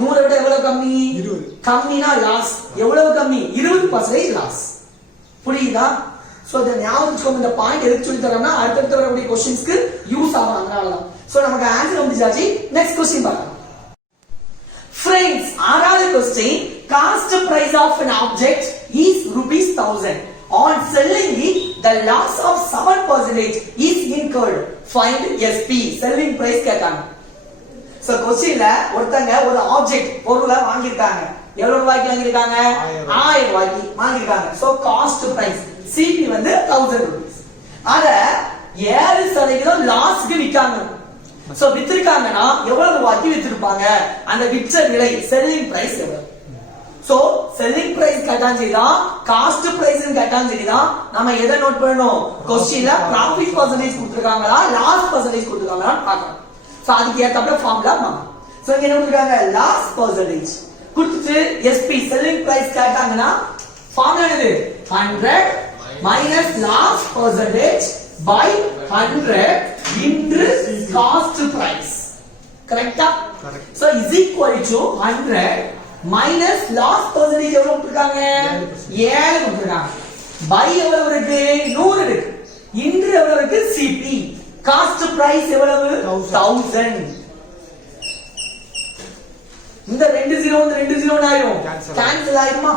100 விட எவ்வளவு கம்மி 20 கம்மினா லாஸ் எவ்வளவு கம்மி 20% லாஸ் புரியுதா சோ இத ஞாபகம் வச்சுக்கோங்க இந்த பாயிண்ட் எதுக்கு சொல்லி தரேன்னா அடுத்த வரக்கூடிய क्वेश्चंसக்கு யூஸ் ஆகும் அதனால தான் சோ நமக்கு ஆன்சர் வந்துச்சாச்சு நெக்ஸ்ட் क्वेश्चन பார்க்கலாம் friends ஆறாவது question cost price of an object is ₹1000 on selling it the loss of 7% is incurred find sp selling price கேட்டாங்க சோ क्वेश्चनல ஒருத்தங்க ஒரு ஆப்ஜெக்ட் பொருளை வாங்கிட்டாங்க எவ்வளவு ரூபாய்க்கு வாங்கிருக்காங்க 1000 ரூபாய்க்கு வாங்கிருக்காங்க சோ காஸ்ட் பிரைஸ் சிபி வந்து 1000 ரூபாய் அத 7% லாஸ்க்கு விக்காங்க சோ வித்திருக்காங்கன்னா எவ்வளவு ரூபாய்க்கு வித்திருப்பாங்க அந்த விற்ற விலை செல்லிங் பிரைஸ் எவ்வளவு சோ செல்லிங் பிரைஸ் கேட்டாஞ்சினா காஸ்ட் பிரைஸ் கேட்டாஞ்சினா நாம எதை நோட் பண்ணனும் क्वेश्चनல ப்ராஃபிட் பெர்சன்டேஜ் கொடுத்திருக்காங்களா லாஸ் பெர்சன்டேஜ் கொடுத்திருக்காங்களா பார்க்கணும் சோ அதுக்கு ஏத்தப்ப ஃபார்முலா மாறும் சோ இங்க என்ன கொடுத்திருக்காங்க லாஸ் பெர்சன்டேஜ் கொடுத்துட்டு எஸ்பி செல்லிங் பிரைஸ் கேட்டாங்கன்னா ஃபார்முலா என்னது 100 minus loss percentage by 100 into cost price correct so is equal to 100 minus loss percentage எவ்வளவு கொடுத்திருக்காங்க 7 கொடுத்திருக்காங்க by எவ்வளவு இருக்கு 100 இருக்கு into எவ்வளவு இருக்கு சிபி cost price எவ்வளவு 1000 இந்த 20 ஆயிரும் கேன்சல் ஆயிருமா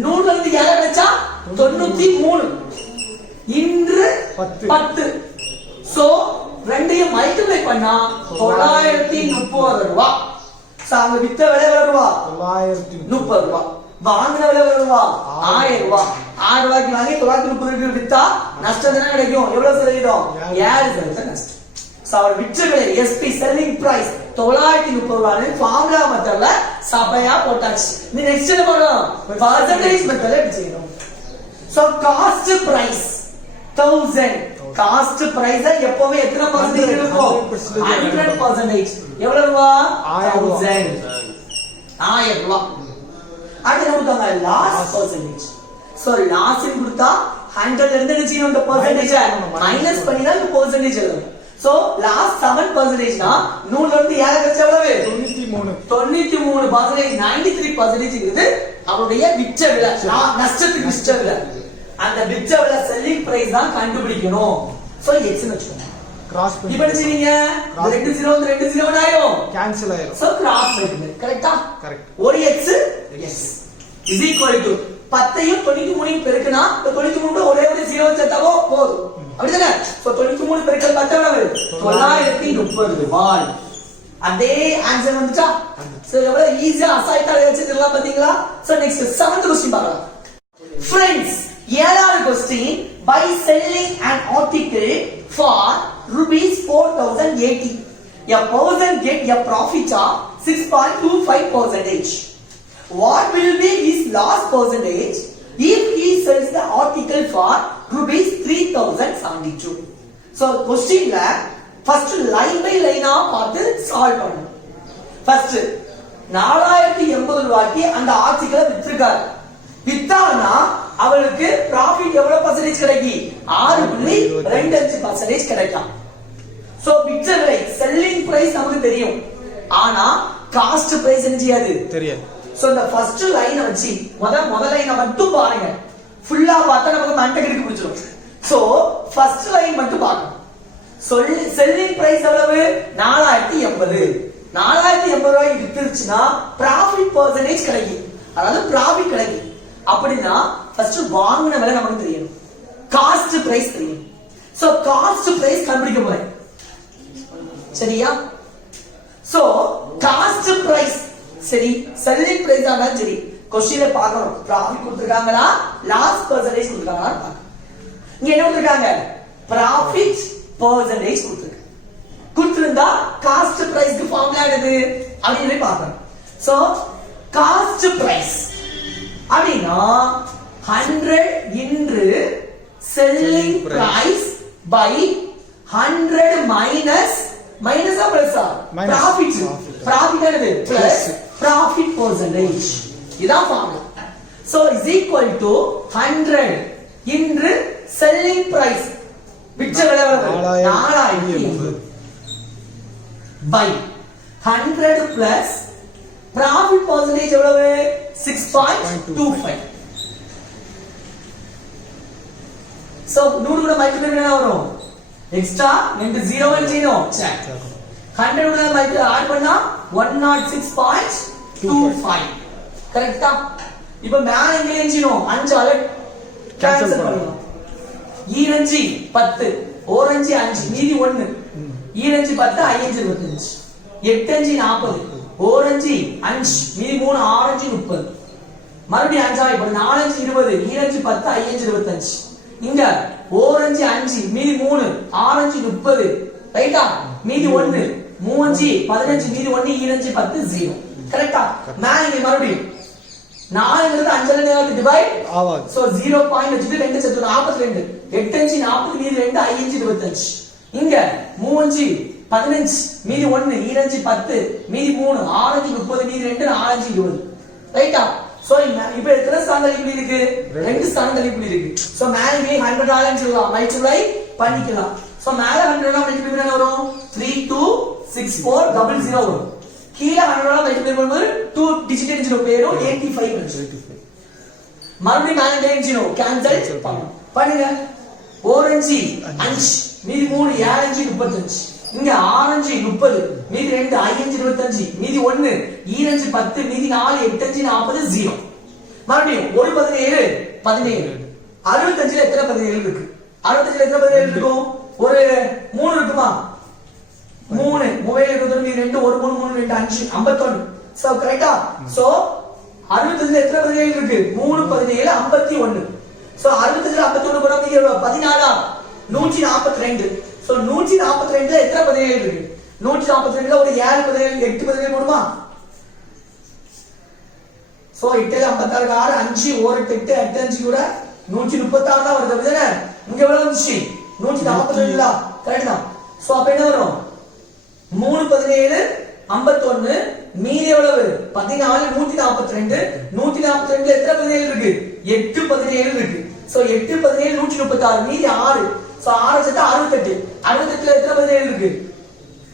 100 இருந்து 7 கிடைச்சா 93 இன்று 10 சோ ரெண்டையும் மல்டிப்ளை பண்ணா 930 ரூபாய் சோ அவங்க வித்த விலை எவ்வளவு ரூபாய் 930 ரூபாய் வாங்கின விலை எவ்வளவு ரூபாய் 1000 ரூபாய் 1000 ரூபாய்க்கு வாங்கி 930 வித்தா நஷ்டம் தான கிடைக்கும் எவ்வளவு சதவீதம் 7% நஷ்டம் சோ அவர் விற்ற விலை எஸ்பி செல்லிங் பிரைஸ் 930 ரூபாய் ஃபார்முலா மெத்தட்ல சபையா போட்டாச்சு நீ நெக்ஸ்ட் என்ன பண்ணணும் பெர்சன்டேஜ் மெத்தட்ல செய்யணும் so cost price 1000 cost price எப்பவுமே எத்தனை பர்சன்டேஜ் இருக்கும் 100%. எவ்வளவு ரூபா 1000 ரூபாய். அடுத்து நமக்கு லாஸ் பர்சன்டேஜ். சோ லாஸ் கொடுத்தா 100 ல இருந்து என்ன செய்யணும் இந்த பர்சன்டேஜ் மைனஸ் பண்ணி தான் இந்த பர்சன்டேஜ் எழுதணும். சோ லாஸ்ட் 7% னா 100 ல இருந்து 7 கழிச்சா எவ்வளவு 93%. 93% அவருடைய விற்ற விலை, நஷ்டத்துக்கு விற்ற விலை. அந்த விற்ற விலை செல்லிங் பிரைஸ் தான் கண்டுபிடிக்கணும். சோ எக்ஸ் னு வெச்சுக்கோங்க. கிராஸ் பண்ணி இப்போ செய்வீங்க 2 0 ஆயிரும், கேன்சல் ஆயிரும். சோ கிராஸ் பண்ணிடுங்க. கரெக்ட்டா? கரெக்ட். ஒரு x எஸ் இஸ் ஈக்குவல் டு 10யும் 93யும் பெருக்குனா 93 ஒரே ஒரு 0 சேர்த்தாவோ போதும். அப்படிதானே? சோ 93 பெருக்கல் 10 எவ்வளவு 930 ரூபாய். அதே ஆன்சர் வந்துச்சா? சோ எவ்வளவு ஈஸியா அசைட்டா எழுதிடலாம் பாத்தீங்களா? சோ நெக்ஸ்ட் 7th क्वेश्चन பார்க்கலாம். ஃப்ரெண்ட்ஸ், 7வது question, by selling an article for rupees 4080 a person get a profit of 6.25%. What will be his loss percentage if he sells the article for rupees 3072? So question la first line by line ஆ பார்த்து solve பண்ணணும். First 4080 ரூபாய்க்கு அந்த ஆர்டிகிளை வித்திருக்காரு. வித்தானா அவருக்கு profit எவ்வளவு percentage கிடைக்கும்? 6.25% கிடைக்கும். So விற்ற விலை செல்லிங் பிரைஸ் நமக்கு தெரியும், ஆனா காஸ்ட் பிரைஸ் என்ன செய்யாது, தெரியாது. சோ இந்த ஃபர்ஸ்ட் லைனை வச்சு முதல் லைனை மட்டும் பாருங்க. ஃபுல்லா பார்த்தா நமக்கு மண்டை கடிக்கு பிடிச்சிரும். சோ ஃபர்ஸ்ட் லைன் மட்டும் பாருங்க. செல்லிங் பிரைஸ் எவ்வளவு 4080. 4080 ரூபாய் வித்துருச்சுனா ப்ராஃபிட் பர்சன்டேஜ் கிடைக்கும், அதாவது ப்ராஃபிட் கிடைக்கும். அப்படினா ஃபர்ஸ்ட் வாங்குன விலை நமக்கு தெரியணும், காஸ்ட் பிரைஸ் தெரியும். சோ காஸ்ட் பிரைஸ் கண்டுபிடிக்க போறேன். சரியா? சோ காஸ்ட் பிரைஸ் சரி, செல்லிங் பிரைஸ் ஆனாலும் சரி, क्वेश्चनல பார்க்கணும் ப்ராஃபிட் கொடுத்திருக்காங்களா லாஸ் பர்சன்டேஜ் கொடுத்திருக்காங்களா பார்க்கணும். இங்க என்ன கொடுத்திருக்காங்க? ப்ராஃபிட் பர்சன்டேஜ் கொடுத்திருந்தா காஸ்ட் பிரைஸ்க்கு ஃபார்முலா என்னது அப்படினு பார்க்கணும். சோ காஸ்ட் பிரைஸ் அப்படினா 100 into selling price by 100 minus ah plus ah profit. Profit என்னது பிளஸ் ப்ராஃபிட் பர்சன்டேஜ். இதான் formula. So is equal to 100 into selling price விற்ற விலை 4080 by 100 plus profit percentage எவ்வளவு 6.25. சோ 100 கூட மல்டிப்ளை பண்ணா வரும் எக்ஸ்ட்ரா into 0 and 0 செக். 100 கூட multiply add பண்ணா 106.25. கரெக்ட்டா? இப்போ மேல எங்க எழுதினோம் 5 ஆல கேன்சல் பண்ணலாம். ஈரஞ்சி 10 ஓரஞ்சி 5 மீதி 1. ஈரஞ்சி 10 ஐயஞ்சி 25 எட்டஞ்சி 40 ஓரஞ்சி 5 மீதி 3 ஆரஞ்சு 30. மறுபடியும் 5 ஆயி 4 20 ஈரஞ்சி 10 ஐயஞ்சி 25. இங்க ஓரஞ்சு 5 மீதி 3 ஆரஞ்சு 30. ரைட்டா? மீதி 1 மூஞ்சி 15 மீதி 1 ஈரஞ்சு 10 0. கரெக்ட்டா? நான் இங்க மறுபடியும் 4 ங்கிறது 5 ல டிவைட் ஆவாது. சோ 0. வச்சிட்டு 2 சேர்த்து 42. 8 5 40 மீதி 2 5 25. இங்க மூஞ்சி 15 மீதி 1 ஈரஞ்சு 10 மீதி 3 ஆரஞ்சு 30 மீதி 2 ஆரஞ்சு 20. ரைட்டா? சோ இப்போ எத்தனை ஸ்தான கழிப்பு இருக்கு? 2 ஸ்தான கழிப்பு இருக்கு. சோ மேல 100 ஆலன்னு சொல்லலாம், மல்டிப்ளை பண்ணிக்கலாம். சோ மேல 100 மல்டிப்ளை பண்ணா வரும் 326400 வரும். கீழ 100 மல்டிப்ளை பண்ணும்போது 2 டிஜிட் என்ஜினோ பேரும் 85 வந்து. மறுபடியும் மேல என்ஜினோ கேன்சல் பண்ணுங்க. ஓரஞ்சு 5 மீதி 3 7 35. இங்க ஆரஞ்சு 30 மீதி 2 ஐயஞ்சு 25 மீதி 1 ஈரஞ்சு 10 மீதி 4 8 40 0. மறுபடியும் 1 17 17. 65ல எத்தனை 17 இருக்கு? 65ல எத்தனை 17 இருக்கும்? ஒரு 3 இருக்குமா? 3 மொபைல் 29 மீதி 2 1 3 3 2 5 51. சோ கரெக்ட்டா? சோ 65ல எத்தனை 17 இருக்கு? 3 17 51. சோ 65ல 51 கூட மீதி 14 142. சோ 142ல எத்தனை 17 இருக்கு? 142ல ஒரு 7 17 8 17 போடுமா? சோ 8 ல 56 6 5 1 8 8 5 கூட 136 தான் வருது. அப்படிதானே? இங்க எவ்வளவு வந்துச்சு? 142 கரெக்ட் தான். சோ அப்ப என்ன வரும் 3 17 51 மீதி எவ்வளவு 14 142 142 எத்தனை 17 இருக்கு 8 17 இருக்கு. சோ 8 17 136 மீதி 6. சோ 6 சேர்த்தா 68. 68ல எத்தனை 17 இருக்கு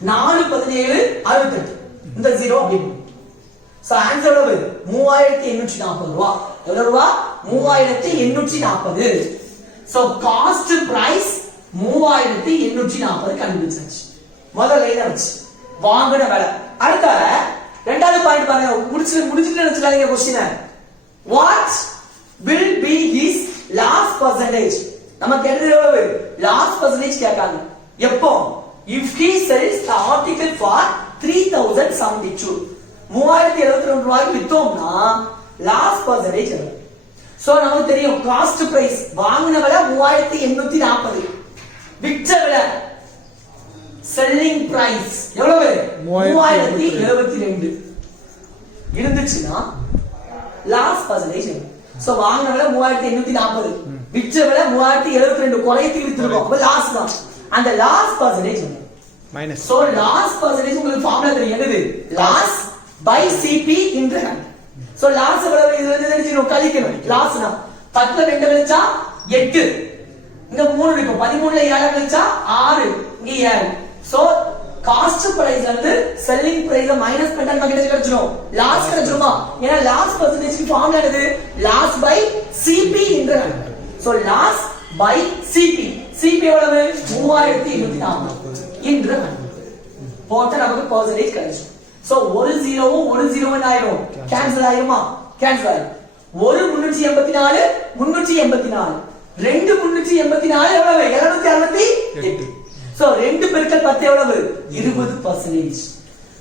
4 17 68. இந்த 0 அப்படி. சோ ஆன்சர் எவ்வளவு 3840 ரூபாய். எவ்வளவு ரூபாய் 3840. சோ காஸ்ட் பிரைஸ் 3840 கண்டுபிடிச்சாச்சு. முதல் லைன் வச்சு வாங்குன விலை. அடுத்த இரண்டாவது பாயிண்ட் பாருங்க. முடிச்சிட்டு நினைச்சுக்காதீங்க question. What will be his loss percentage? நமக்கு எவ்வளவு loss percentage கேட்காங்க. எப்போ if he sells the article for 3072 3072 ரூபாய்க்கு வித்தோம்னா loss percentage எவ்வளவு? சோ நமக்கு தெரியும் காஸ்ட் பிரைஸ் வாங்குன விலை 3840, விற்ற விலை செல்லிங் பிரைஸ் எவ்வளவு 3072 இருந்துச்சுன்னா லாஸ் பர்சன்டேஜ். சோ வாங்குன விலை 3840, விற்ற விலை 3072, குறையத்துக்கு வித்துறோம். அப்ப லாஸ் தான். அந்த loss percentage minus. So loss percentage உங்களுக்கு ஃபார்முலா தெரியும். என்னது loss by CP into 100. So loss எவ்வளவு இது வந்து தெரிஞ்சிரும் கழிக்கணும். லாஸ்னா 10ல 2 கழிச்சா 8, இங்க 3 இருக்கும். 13ல 7 கழிச்சா 6, இங்க 7. சோ காஸ்ட் பிரைஸ் வந்து செல்லிங் பிரைஸ் மைனஸ் பண்ணா நமக்கு கிடைச்சிரும். லாஸ் கிடைச்சிருமா? ஏனா லாஸ் பர்சன்டேஜ்க்கு ஃபார்முலா என்னது loss by CP into 100. So loss by CP. CP எவ்வளவு 3840 இன்டு 100 போட்டா நமக்கு பர்சன்டேஜ் கிடைச்சிரும். சோ ஒரு 0வும் ஒரு 0 ஆயிரும். கேன்சல் ஆயிருமா? கேன்சல் ஆயிரும். ஒரு 384 384, ரெண்டு 384 எவ்வளவு 768. சோ 2 பெருக்கல் 10 எவ்வளவு 20%.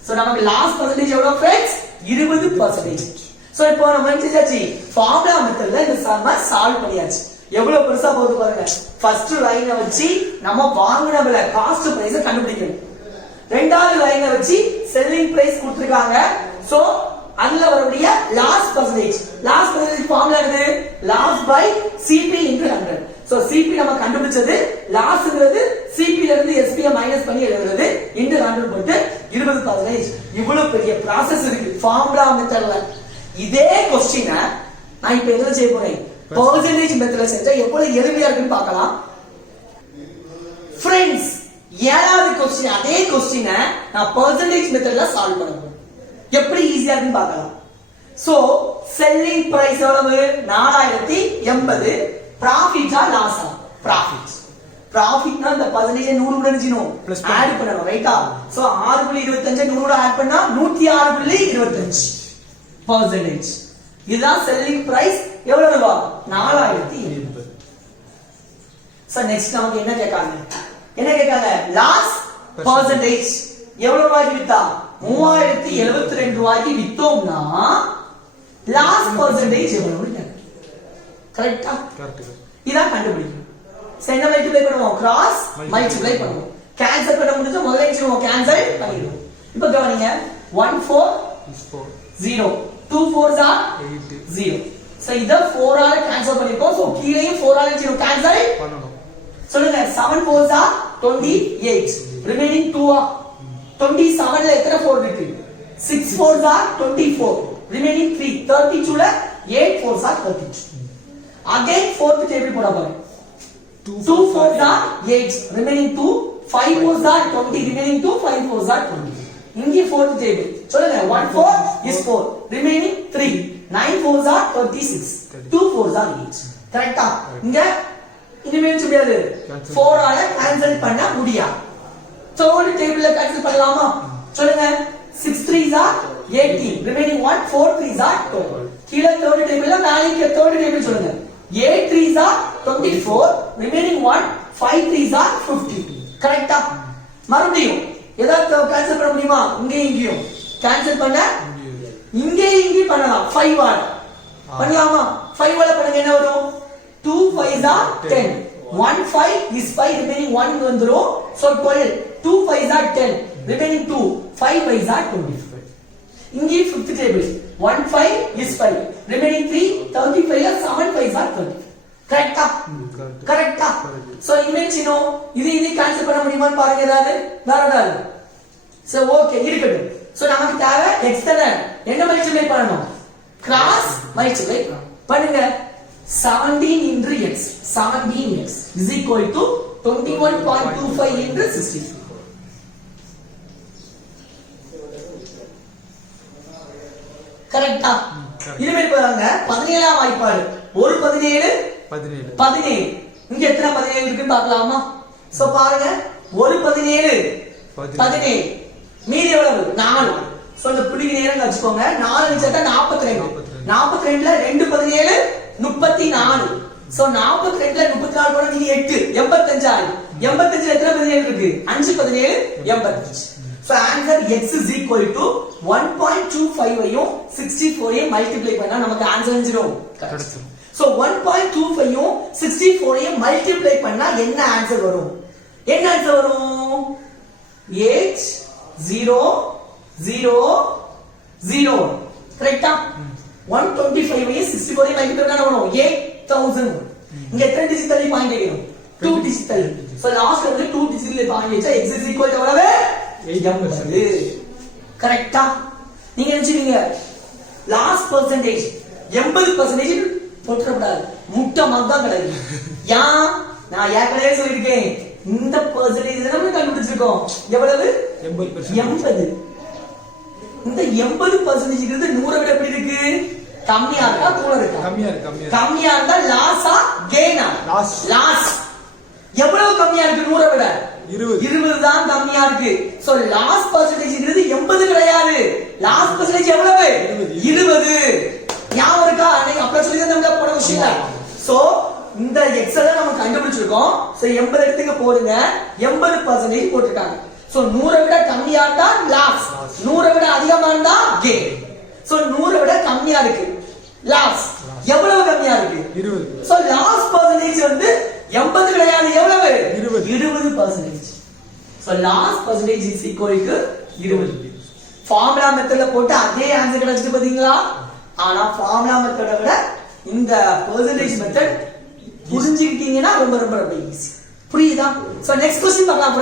சோ நமக்கு லாஸ் பர்சன்டேஜ் எவ்வளவு फ्रेंड्स 20%. சோ இப்போ நம்ம என்ன செஞ்சாச்சு ஃபார்முலா மெத்தட்ல இந்த சம்ம சால்வ் பண்ணியாச்சு. எவ்வளவு பெருசா போகுது பாருங்க. ஃபர்ஸ்ட் லைனை வச்சு நம்ம வாங்குன விலை காஸ்ட் பிரைஸ் கண்டுபிடிக்கணும். ரெண்டாவது லைனை வச்சு செல்லிங் பிரைஸ் கொடுத்திருக்காங்க. சோ அதுல வரக்கூடிய loss percentage. Loss percentage formula என்னது loss by CP into 100. So CP நம்ம கண்டுபிடிச்சது, லாஸ்ங்கிறது சிபி ல இருந்து எஸ்பி மைனஸ் பண்ணி எழுதுறது இன்டு 100 போட்டு 20%. இவ்வளவு பெரிய process இருக்கு ஃபார்முலா மெத்தட்ல. இதே क्वेश्चन நான் இப்போ என்ன செய்ய போறேன் பெர்சன்டேஜ் மெத்தட்ல செஞ்சா எவ்வளவு எளிமையா இருக்குன்னு பார்க்கலாம். फ्रेंड्स ஏழாவது क्वेश्चन அதே क्वेश्चन நான் பெர்சன்டேஜ் மெத்தட்ல சால்வ் பண்ண போறேன். எப்படி ஈஸியா இருக்குன்னு பார்க்கலாம். சோ செல்லிங் பிரைஸ் எவ்வளவு 4080, ப்ராஃபிட்டா லாஸா? ப்ராஃபிட். ப்ராஃபிட்னா இந்த பர்சன்டேஜ் 100 கூட நிச்சயணும் ஆட் பண்ணனும் ரைட்டா? சோ 6.25 100 ஆட் பண்ணா 106.25%. இதுதான் செல்லிங் பிரைஸ். எவ்வளவு ரூபா 4080. சோ நெக்ஸ்ட் நமக்கு என்ன கேட்காங்க? என்ன கேட்காங்க லாஸ் பர்சன்டேஜ். எவ்வளவு ரூபாய்க்கு வித்தா 3072 ரூபாய்க்கு வித்தோம்னா லாஸ் பர்சன்டேஜ் எவ்வளவு? கரெக்ட்டா? கரெக்ட். இதான் கண்டுபிடிக்கணும். சோ என்ன மல்டிப்ளை பண்ணுவோம் கிராஸ் மல்டிப்ளை பண்ணுவோம். கேன்சல் பண்ண முடிஞ்சா முதல்ல என்ன கேன்சல் பண்ணிடுவோம். இப்போ கவனிங்க 1 4 is 4 0 2 4s are 8 0. சோ இத 4 ஆல கேன்சல் பண்ணிப்போம். சோ கீழேயும் 4 ஆல கேன்சல் பண்ணனும். சொல்லுங்க 7 4s are 28, ரிமைனிங் 2 ஆ 27 ல எத்தனை 4 இருக்கு? 6 4s are 24, ரிமைனிங் 3. 32 ல 8 4s are 32. Again fourth table போட போறேன். 2 4s are 8, remaining 2. 5 4s are 20, remaining 2. 5 4s are 20. இங்கே fourth table. சொல்லுங்க 1 4 is 4, remaining 3. 9 4s are 36, 2 4s are 8. கரெக்ட்டா? இங்க இனிமே முடியாது. 4 ஆல கேன்சல் பண்ண முடியாது. third table ல கேன்சல் பண்ணலாமா? சொல்லுங்க 6 3s are 18, remaining 1 4 3s are 12. கீழ third table ல மேலே third table சொல்லுங்க 8 3s are 24, remaining 1 5 3s are 50. கரெக்ட்டா? மறுபடியும் ஏதாவது கேன்சல் பண்ண முடியுமா? இங்கேயும் கேன்சல் பண்ண இங்கேயும் பண்ணலாம். 5 ஆல பண்ணலாமா? 5 ஆல பண்ணுங்க என்ன வரும்? 2 5s are 10, 1 5 is 5, remaining 1 வந்துரும். so 12, 2 5s are 10, remaining 2, 5 5s are 25. இங்கே fifth table 1 5 is 5, remaining 3 35 ல 7 5s are 30. கரெக்டா கரெக்டா சோ இமேஜினோ இது கேன்சல் பண்ண முடியுமான்னு பாருங்க ஏதாவது வேற ஏதாவது சோ ஓகே இருக்கட்டும் சோ நமக்கு தேவை x தான என்ன மல்டிப்ளை பண்ணனும் கிராஸ் மல்டிப்ளை பண்ணுங்க 17 into x 17x is equal to 21.25 into 60 கரெக்டா இனிமேல் பாருங்க 17ஆம் வாய்ப்பாடு ஒரு 17 இங்க எத்தனை 17 இருக்குன்னு பார்க்கலாமா சோ பாருங்க ஒரு 17 மீதி எவ்வளவு 4 சோ இந்த புள்ளி நேரம் வச்சுக்கோங்க 4 சேர்த்தா 42 42ல 2 17 34 சோ 42ல 34 போனா மீதி 8 85 ஆகும் 85ல எத்தனை 17 இருக்கு 5 17 85 so answer x is equal to 1.25 ஐயும் 64 ஐயும் மல்டிப்ளை பண்ணா நமக்கு ஆன்சர் வந்துரும் கிடைச்சிரும் so 1.25 ஐயும் 64 ஐயும் மல்டிப்ளை பண்ணா என்ன ஆன்சர் வரும் 8 0 0 0 கரெக்ட்டா 125 ஐயும் 64 ஐயும் மல்டிப்ளை பண்ணா வரும் 8000 இங்க எத்தனை டிஜிட் தள்ளி பாயிண்ட் வைக்கணும் 2 டிஜிட் தள்ளி so லாஸ்ட் வந்து 2 டிஜிட்ல பாயிண்ட் வச்சா x is equal to எவ்வளவு 80 கரெக்ட்டா நீங்க நினைச்சீங்க லாஸ்ட் பெர்சன்டேஜ் 80% போட்டுறக்கூடாது முட்டை மகன் கிடையாது ஏன் நான் ஏற்கனவே சொல்லியிருக்கேன் இந்த பெர்சன்டேஜ் நம்ம கண்டுபிடிச்சிருக்கோம் எவ்வளவு 80 இந்த 80% இருக்கிறது 100 விட எப்படி இருக்கு கம்மியா இருக்கா கூட இருக்கா கம்மியா இருந்தா லாஸா கெயினா லாஸ் எவ்வளவு கம்மியா இருக்கு 100 விட 20 தான் கம்மியா இருக்கு சோ லாஸ்ட் பெர்சன்டேஜ்ங்கிறது 80 கிடையாது லாஸ்ட் பெர்சன்டேஜ் எவ்வளவு 20 ஞாபகம் இருக்கா நீங்க அப்ப சொல்லி தந்தோம்ல போன விஷயம் சோ இந்த எக்ஸல நம்ம கண்டுபிடிச்சிருக்கோம் சோ 80 எடுத்துங்க போடுங்க 80% போட்டுட்டாங்க சோ 100 விட கம்மியா இருந்தா லாஸ் 100 விட அதிகமா இருந்தா கெயின் சோ 100 விட கம்மியா இருக்கு லாஸ் எவ்வளவு கம்மியா இருக்கு 20 சோ லாஸ்ட் பெர்சன்டேஜ் வந்து 80 கிடையாது எவ்வளவு 20% so last percentage is equal to 20 formula மெத்தட்ல போட்டு அதே ஆன்சர் கிடைச்சிட்டு பாத்தீங்களா ஆனா ஃபார்முலா மெத்தட விட இந்த percentage மெத்தட் புரிஞ்சிக்கிட்டீங்கன்னா ரொம்ப ரொம்ப ரொம்ப ஈஸி புரியுதா so next question பார்க்கலாம்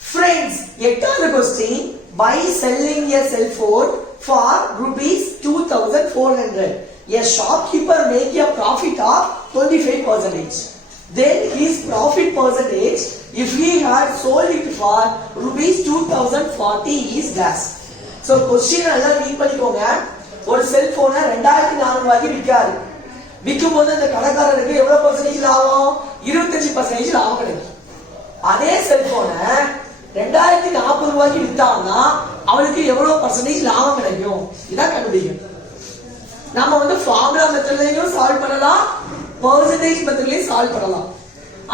friends எட்டாவது question by selling a cell phone for rupees 2400 a shopkeeper make a profit of 25%. Then his profit percentage if he had sold it for rupees 2040 is dash. So question நல்லா read பண்ணிக்கோங்க ஒரு செல்போனை 2400 ரூபாய்க்கு விற்காரு விக்கும்போது அந்த கடைக்காரருக்கு எவ்வளவு percentage லாபம் 25% லாபம் கிடைக்கும் அதே செல்போனை 2040 ரூபாய்க்கு வித்தாங்கன்னா அவனுக்கு எவ்வளவு பர்சன்டேஜ் லாபம் கிடைக்கும் இதான் கண்டுபிடிக்கணும் நாம வந்து ஃபார்முலா மெத்தட்லயும் சால்வ் பண்ணலாம் பெர்சன்டேஜ் மெத்தட்லயும் சால்வ் பண்ணலாம்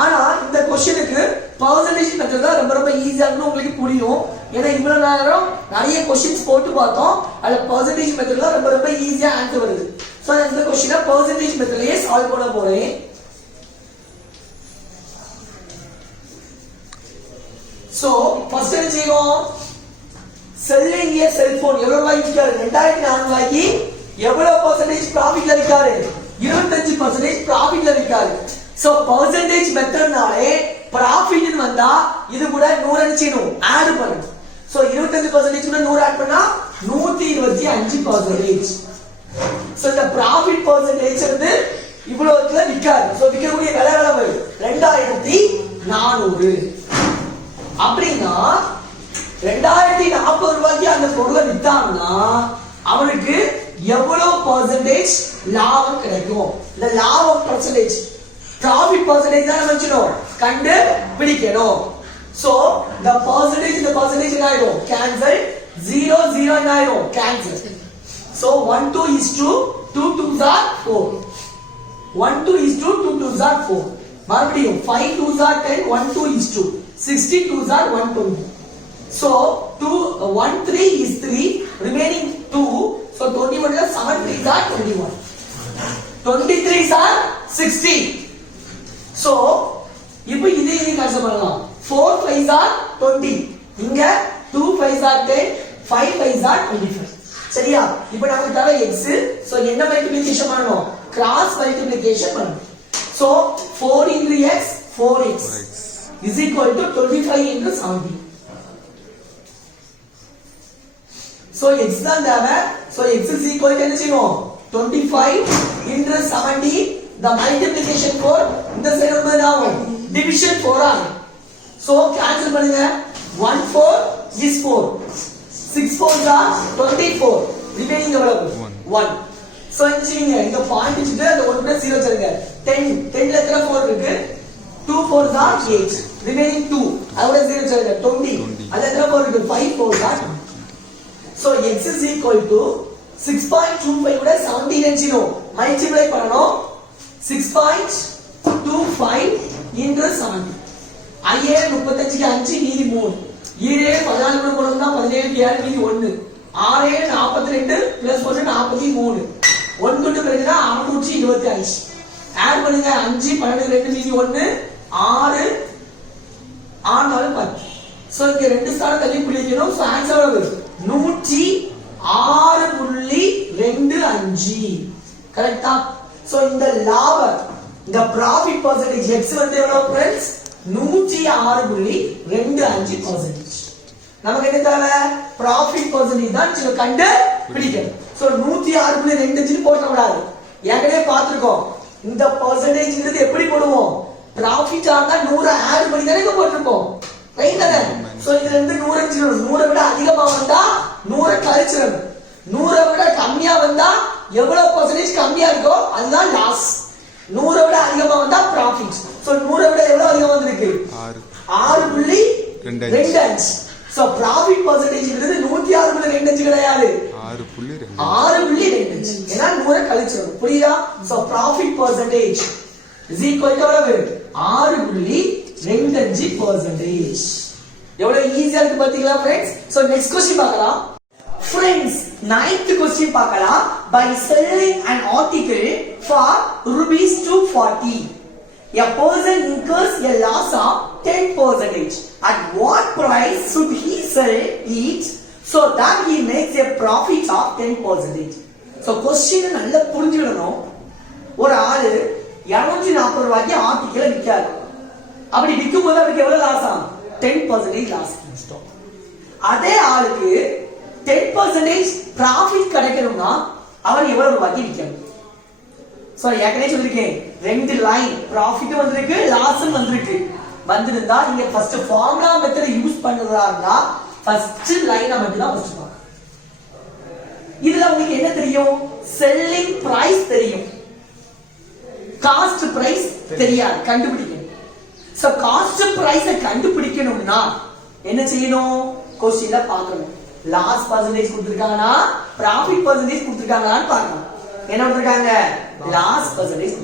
ஆனா இந்த क्वेश्चनக்கு பெர்சன்டேஜ் மெத்தட் தான் ரொம்ப ரொம்ப ஈஸியா இருக்குன்னு உங்களுக்கு புரியும் ஏன்னா இவ்வளவு நேரம் நிறைய क्वेश्चंस போட்டு பார்த்தோம் அதுல பெர்சன்டேஜ் மெத்தட்ல ரொம்ப ரொம்ப ஈஸியா ஆன்சர் வருது சோ இந்த क्वेश्चனை பெர்சன்டேஜ் மெத்தட்லயே சால்வ் பண்ண போறேன் சோ ஃபர்ஸ்ட் என்ன செய்வோம் selling a cell phone எவ்வளவு ரூபாய்க்கு விற்காரு 2400 ரூபாய்க்கு எவ்வளவு பர்சன்டேஜ் ப்ராஃபிட்ல விற்காரு 25% ப்ராஃபிட்ல விற்காரு சோ பெர்சன்டேஜ் மெத்தட்னாலே ப்ராஃபிட் வந்தா இது கூட 100 அடிச்சணும் ஆட் பண்ணணும் சோ 25% கூட 100 ஆட் பண்ணா 125% சோ இந்த ப்ராஃபிட் பெர்சன்டேஜ் வந்து இவ்வளவுல விற்காரு சோ விற்கக்கூடிய விலை எவ்வளவு 2400 அப்படினா 2040 ரூபாய்க்கு அந்த பொருளை வித்தாங்கன்னா அவனுக்கு எவ்வளவு பெர்சன்டேஜ் லாபம் கிடைக்கும் இந்த லாபம் பெர்சன்டேஜ் ப்ராஃபிட் பெர்சன்டேஜ் தான் mentionோம் கண்டு பிடிக்கணும் சோ the percentage என்ன ஆயிடும் கேன்சல் 0 0 என்ன ஆயிடும் cancel so 1 2 is to 2 2s are 4 1 2 is to 2 2s are 4 மறுபடியும் 5 2s are 10 1 2 is to 60 2s are 120 so 2 1 3 is 3 remaining 2 so 21 la 7 3s are 21 23s are 60 so இப்போ இதே கேன்சல் பண்ணலாம் 4 5s are 20 இங்க 2 5s are 10 5 5s are 25 சரியா இப்போ நமக்கு தேவை x so என்ன மல்டிப்ளிகேஷன் பண்ணனும் கிராஸ் மல்டிப்ளிகேஷன் பண்ணனும் So 4 into x 4x is equal to 25 into 70. So x தான் தேவை. So x is equal to என்ன செய்யணும் 25 into 70. The multiplication for இந்த சைடு வந்து ஆகும் division 4 ஆகும். So cancel பண்ணுங்க 1 4 is 4 6 4s are 24 remaining எவ்வளவு 1. So என்ன செய்வீங்க இந்த பாயிண்ட் வச்சுட்டு அந்த 1 plus 0 வச்சிருங்க 10 10ல எத்தனை 4 இருக்கு 2 4s are 8 remaining 2 அதோட 0 வச்சிருங்க 20 அதுல எத்தனை 4 இருக்கு 5 4s are 20. So x is equal to 6.25 கூட 17 என்சினோம் மல்டிப்ளை பண்ணனும் 6.25 into 70. ஐயே 35 க்கு 5 மீதி 3 ஈரே 14 கூட போடுறோம்னா 17 7 மீதி 1 6 42 plus 1 43 1 கொண்டு பெருக்கினா 625 ஆட் பண்ணுங்க 5 12 2 மீதி 1 6 6 10. சோ இங்க ரெண்டு ஸ்தானம் தள்ளி புள்ளிக்கணும். சோ ஆன்சர் எவ்வளவு 106.25 கரெக்ட்டா? சோ இந்த லாபம் இந்த profit percentage x வந்து எவ்வளவு फ्रेंड्स 106.25%. நமக்கு என்ன தேவை profit percentage தான் நம்ம கண்டு பிடிக்கணும். சோ 106.25 போட கூடாது. ஏற்கனவே பார்த்திருக்கோம் இந்த percentageங்கிறது எப்படி போடுவோம் profit ஆனா 100 ஆட் பண்ணி தானே போட்டுருப்போம் ரைட் தானே? சோ இதுல இருந்து 100 அடிச்சிரணும் 100 விட அதிகமா வந்தா 100 கழிச்சிரணும் 100 விட கம்மியா வந்தா எவ்வளவு percentage கம்மியா இருக்கோ அதுதான் லாஸ் 100 விட அதிகமா வந்தா ப்ராஃபிட். சோ 100 விட எவ்வளவு அதிகமா வந்திருக்கு 6.25. சோ ப்ராஃபிட் பெர்சன்டேஜ்ங்கிறது 106.25 கிடையாது 6.25 ஏனா 100 கழிச்சிரணும் புரியுதா? So profit percentage is equal to எவ்வளவு 6.25%. எவ்வளவு ஈஸியா இருக்கு பாத்தீங்களா फ्रेंड्स? சோ நெக்ஸ்ட் क्वेश्चन பார்க்கலாம். Friends, ninth question பார்க்கலாம். By selling an article for rupees 240, a person incurs a loss of 10%. At what price should he sell it so that he makes a profit of 10%? So question நல்லா புரிஞ்சுக்கணும். ஒரு ஆளு 240 ரூபாய்க்கு article விற்காரு. அப்படி விக்கும்போது அவருக்கு எவ்வளவு loss ஆகும் 10% லாஸ். அதே ஆளுக்கு 10% profit கிடைக்கணும்னா அவன் எவ்வளவு ரூபாய்க்கு விற்கணும்? சோ ஏற்கனவே சொல்லிருக்கேன் ரெண்டு லைன் profit வந்திருக்கு லாஸும் வந்திருக்கு. வந்திருந்தா நீங்க ஃபர்ஸ்ட் ஃபார்முலா மெத்தட் யூஸ் பண்றதா இருந்தா ஃபர்ஸ்ட் லைனை மட்டும் தான் ஃபர்ஸ்ட் பார்க்கணும். இதுல உங்களுக்கு என்ன தெரியும் செல்லிங் பிரைஸ் தெரியும் காஸ்ட் பிரைஸ் தெரியாது கண்டுபிடிக்கணும். சோ காஸ்ட் பிரைஸை கண்டுபிடிக்கணும்னா என்ன செய்யணும் क्वेश्चनல பார்க்கணும் லாஸ் percentage கொடுத்திருக்காங்கன்னா profit percentage கொடுத்திருக்காங்களான்னு பார்க்கணும். என்ன கொடுத்திருக்காங்க லாஸ் percentage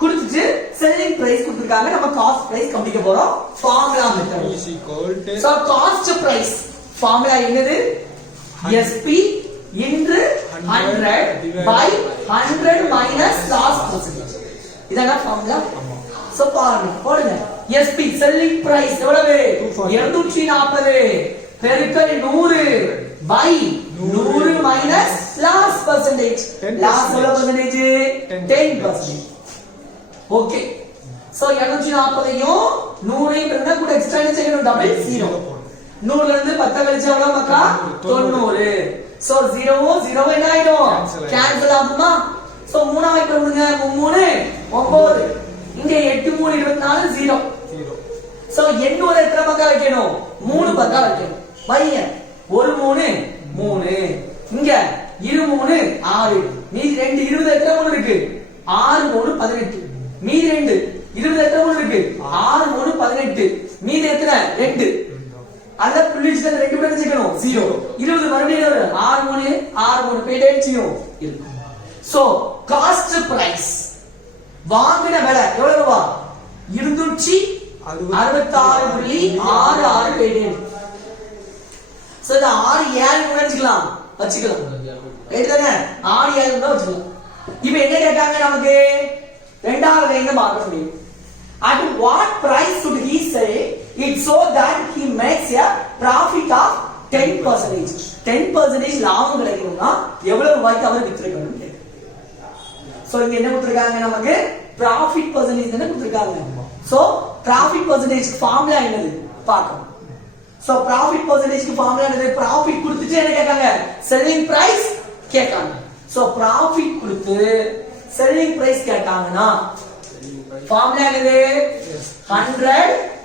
கொடுத்துட்டு செல்லிங் பிரைஸ் கொடுத்திருக்காங்க நம்ம காஸ்ட் பிரைஸ் கண்டுபிடிக்க போறோம் formula method. So cost price formula என்னது SP into 100 by 100 minus loss percentage. இதான ஃபார்முலா. சோ பாருங்க போடுங்க SP செல்லிங் பிரைஸ் எவ்வளவு 240 பெருக்கல் 100 by 100 minus loss percentage. Loss எவ்வளவு percentage 10%. ஓகே சோ 240யும் 100யும் பெருக்கினா கூட எக்ஸ்ட்ரா என்ன செய்யணும் டபுள் 0. 100ல இருந்து 10 கழிச்சா எவ்வளவு மக்கா 90. சோ 0 0 என்ன ஆயிடும் கேன்சல் ஆகுமா? சோ 3 வைக்க விடுங்க 3 9 இங்க 8 3 24 0. சோ 800 எத்தனை பக்கா வைக்கணும் 3 பக்கா வைக்கணும். வைங்க 1 3 3 இங்க 2 3 6 மீதி 2 20 எத்தனை 3 இருக்கு 6 3 18 மீதி 2 20 எத்தனை 3 இருக்கு 6 3 18 மீதி எத்தனை 2 அத புள்ளி வச்சுட்டு 2 கூட சேர்க்கணும் 0 20 மறுபடியும் 6 3 6 3 போயிட்டே செய்யும் இருக்கும். சோ காஸ்ட் பிரைஸ் வாங்கின விலை எவ்வளவு ரூபாய் 266.66 போயிட்டே. சோ இந்த 6 7 கூட வச்சுக்கலாம் ரைட் தானே 6 7 கூட வச்சுக்கலாம். இப்போ என்ன கேட்டாங்க நமக்கு ரெண்டாவது லைன்ல பார்க்க முடியும். At what price should he sell it so that he makes a profit of 10%? 10% லாபம் கிடைக்கணும்னா எவ்வளவு ரூபாய்க்கு அவர் விற்கணும். சோ இங்க என்ன கொடுத்திருக்காங்க நமக்கு ப்ராஃபிட் பெர்சன்டேஜ் தான கொடுத்திருக்காங்க சோ ப்ராஃபிட் பெர்சன்டேஜ் ஃபார்முலா என்னது பார்க்கணும் சோ ப்ராஃபிட் பெர்சன்டேஜ்க்கு ஃபார்முலா என்னது ப்ராஃபிட் கொடுத்துட்டு என்ன கேட்காங்க செல்லிங் பிரைஸ் கேட்காங்க சோ ப்ராஃபிட் கொடுத்து செல்லிங் பிரைஸ் கேட்டாங்கன்னா ஃபார்முலா என்னது 100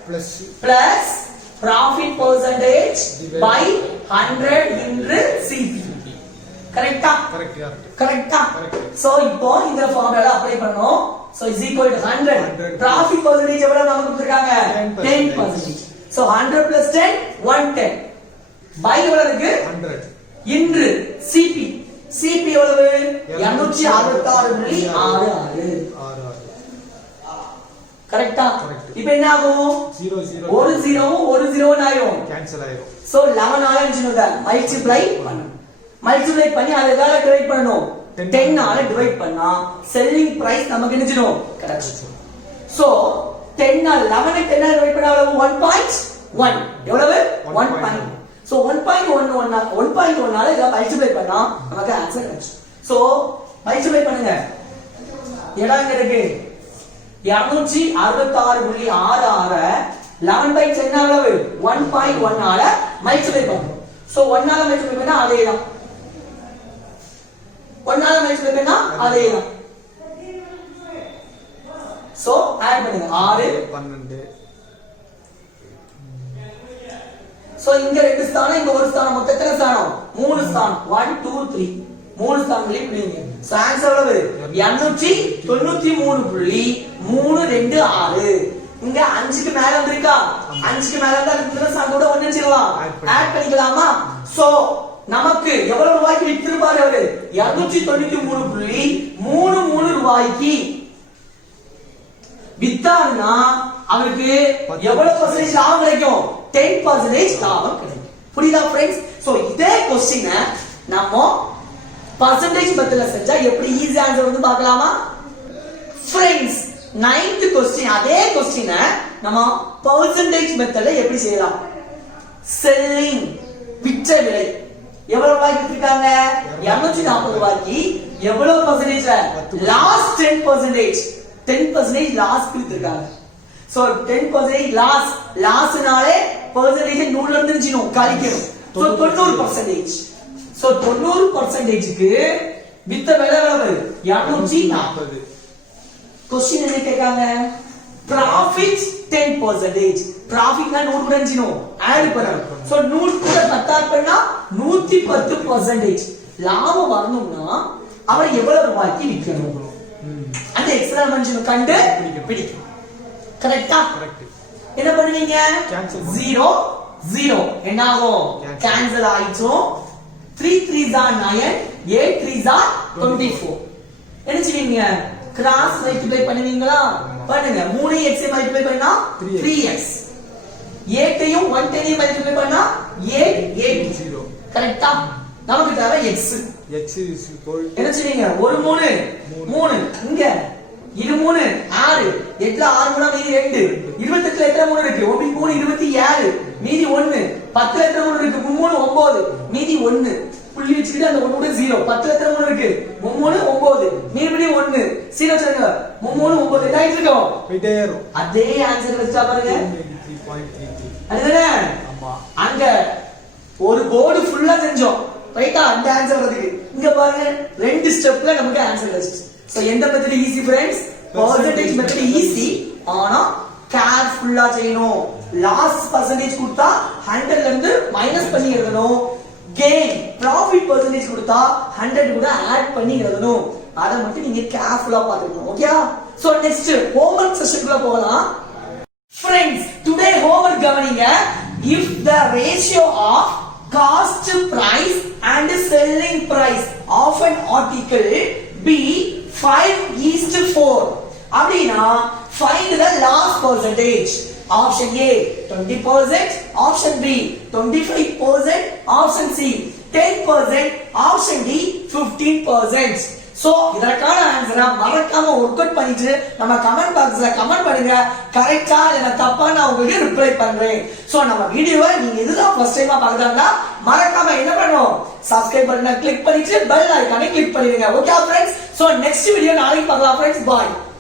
plus profit percentage by 100 into CP கரெக்ட்டா கரெக்ட்டா சோ இப்போ இந்த ஃபார்முலால அப்ளை பண்ணோம் so is equal to 100 profit percentage எவ்வளவு நமக்கு கொடுத்திருக்காங்க 10% so 100 plus 10 110 by எவ்வளவு இருக்கு 100 into CP CP எவ்வளவு 266.66 கரெக்ட்டா இப்போ என்ன ஆகும் 0 0 ஒரு 0 ஆயிரும் கேன்சல் ஆயிரும் சோ 11 ஆல என்ன மல்டிப்ளை பண்ணனும் மல்டிப்ளை பண்ணி அத டிவைட் பண்ணனும் 10 ஆல டிவைட் பண்ணா செல்லிங் பிரைஸ் நமக்கு என்னச்சிடும் கிடைச்சிடும் சோ 10 ஆல 11 10 ஆல டிவைட் பண்ணா எவ்வளவு 1.1 எவ்வளவு 1. சோ 1.1 ஆல இத மல்டிப்ளை பண்ணா நமக்கு ஆன்சர் கிடைச்சிடும் சோ மல்டிப்ளை பண்ணுங்க எடா எங்க இருக்கு 266.66 11/10 எவ்வளவு 1.1 ஆல மல்டிப்ளை பண்ணனும் சோ 1 ஆல மல்டிப்ளை பண்ணா அதேதான் 1 ஆல மல்டிப்ளை பண்ணா அதேதான் சோ ஆட் பண்ணுங்க 6 12 சோ இங்க ரெண்டு ஸ்தானம் இங்க ஒரு ஸ்தானம் மொத்தம் எத்தனை ஸ்தானம் மூணு ஸ்தானம் 1 2 3 மூணு ஸ்தானங்களையும் பிடிங்க சோ ஆன்சர் எவ்வளவு 293.326 இங்க 5க்கு மேல வந்திருக்கா 5க்கு மேல இருந்தா அதுக்கு ஸ்தானத்தோட ஒண்ணு வச்சிரலாம் ஆட் பண்ணிக்கலாமா சோ நமக்கு எவ்வளவு ரூபாய்க்கு வித்திருப்பாரு அவரு 293.33 ரூபாய்க்கு வித்தாருன்னா அவருக்கு எவ்வளவு பர்சன்டேஜ் லாபம் கிடைக்கும் 10% லாபம் கிடைக்கும் புரியுதா फ्रेंड्स சோ இதே क्वेश्चन நம்ம பர்சன்டேஜ் மெத்தட்ல செஞ்சா எப்படி ஈஸி ஆன்சர் வந்து பார்க்கலாமா फ्रेंड्स 9th क्वेश्चन அதே क्वेश्चन நம்ம பர்சன்டேஜ் மெத்தட்ல எப்படி செய்யலாம் செல்லிங் விற்ற விலை எவ்வளவு ரூபாய்க்கு வித்திருக்காங்க 240 ரூபாய்க்கு எவ்வளவு பர்சன்டேஜ் லாஸ்ட் 10% லாஸ் வித்திருக்காங்க சோ 10% லாஸ்னாலே பர்சன்டேஜ் 100 ல இருந்து கழிக்கணும் சோ 90% சோ 90% க்கு வித்த விலை எவ்வளவு 240 क्वेश्चन என்ன கேட்காங்க profit 10% profit னா 100 கூட இருந்துச்சுனோ ஆட் பண்ணனும் சோ 100 கூட 10 ஆட் பண்ணா 110% லாபம் வரணும்னா அவர் எவ்வளவு ரூபாய்க்கு விக்கணும் அந்த எக்ஸ்பிரமன்ட் கண்டு பிடிக்கும் கரெக்ட்டா என்ன பண்ணுவீங்க 0 0 என்ன ஆகும் கேன்சல் ஆயிடும் 3 3s are 9 8 3s are 24 என்ன செய்வீங்க கிராஸ் மல்டிப்ளை பண்ணுவீங்களா பண்ணுங்க 3x மல்டிப்ளை பண்ணா 3x 8 யும் 110 யும் மல்டிப்ளை பண்ணா 8 8 கரெக்ட்டா நமக்கு தேவை x x is equal என்ன செய்வீங்க ஒரு 3 3 இங்க இது 3 6 8ல 6 மூணா மீதி 2 28ல எத்தனை 3 இருக்கு 9 3 27 மீதி 1 10ல எத்தனை 3 இருக்கு 3 9 மீதி 1 புள்ளி வச்சுக்கிட்டு அந்த 1 கூட 0 10ல எத்தனை 3 இருக்கு 3 9 மீதி 1 0 சொல்லுங்க 3 9 என்ன ஆயிட்டு இருக்கோம் விடையரும் அதே ஆன்சர் வச்சா பாருங்க 3.33 அதுதானே ஆமா அங்க ஒரு போர்டு ஃபுல்லா செஞ்சோம் ரைட்டா அந்த ஆன்சர் வருது இங்க பாருங்க ரெண்டு ஸ்டெப்ல நமக்கு ஆன்சர் கிடைச்சிச்சு சோ எந்த method easy friends percentage method easy ஆனா கேர்ஃபுல்லா செய்யணும் லாஸ் பெர்சன்டேஜ் கொடுத்தா 100 ல இருந்து மைனஸ் பண்ணி எழுதணும் கெயின் ப்ராஃபிட் பெர்சன்டேஜ் கொடுத்தா 100 கூட ஆட் பண்ணி எழுதணும் அத மட்டும் நீங்க கேர்ஃபுல்லா பாத்துக்கணும் ஓகேயா சோ நெக்ஸ்ட் ஹோம்வொர்க் செஷனுக்குள்ள போகலாம் फ्रेंड्स டுடே ஹோம்வொர்க் கவனிங்க if the ratio of cost price and selling price of an article be 5:4 அப்படினா find the loss percentage option A 20% option B 25% option C 10% option D 15% so இதற்கான ஆன்சரை மறக்காம work out பண்ணிட்டு நம்ம comment பாக்ஸ்ல comment பண்ணுங்க கரெக்ட்டா இல்ல தப்பா நான் உங்களுக்கு ரிப்ளை பண்றேன் சோ நம்ம வீடியோவை நீங்க இதுதான் ஃபர்ஸ்ட் டைமா பார்க்கறதா மறக்காம என்ன பண்ணணும் சப்ஸ்கிரைப் பட்டனை கிளிக் பண்ணிட்டு பெல் ஐகானை கிளிக் பண்ணிடுங்க okay friends so next video நாளைக்கு பார்க்கலாம் फ्रेंड्स பை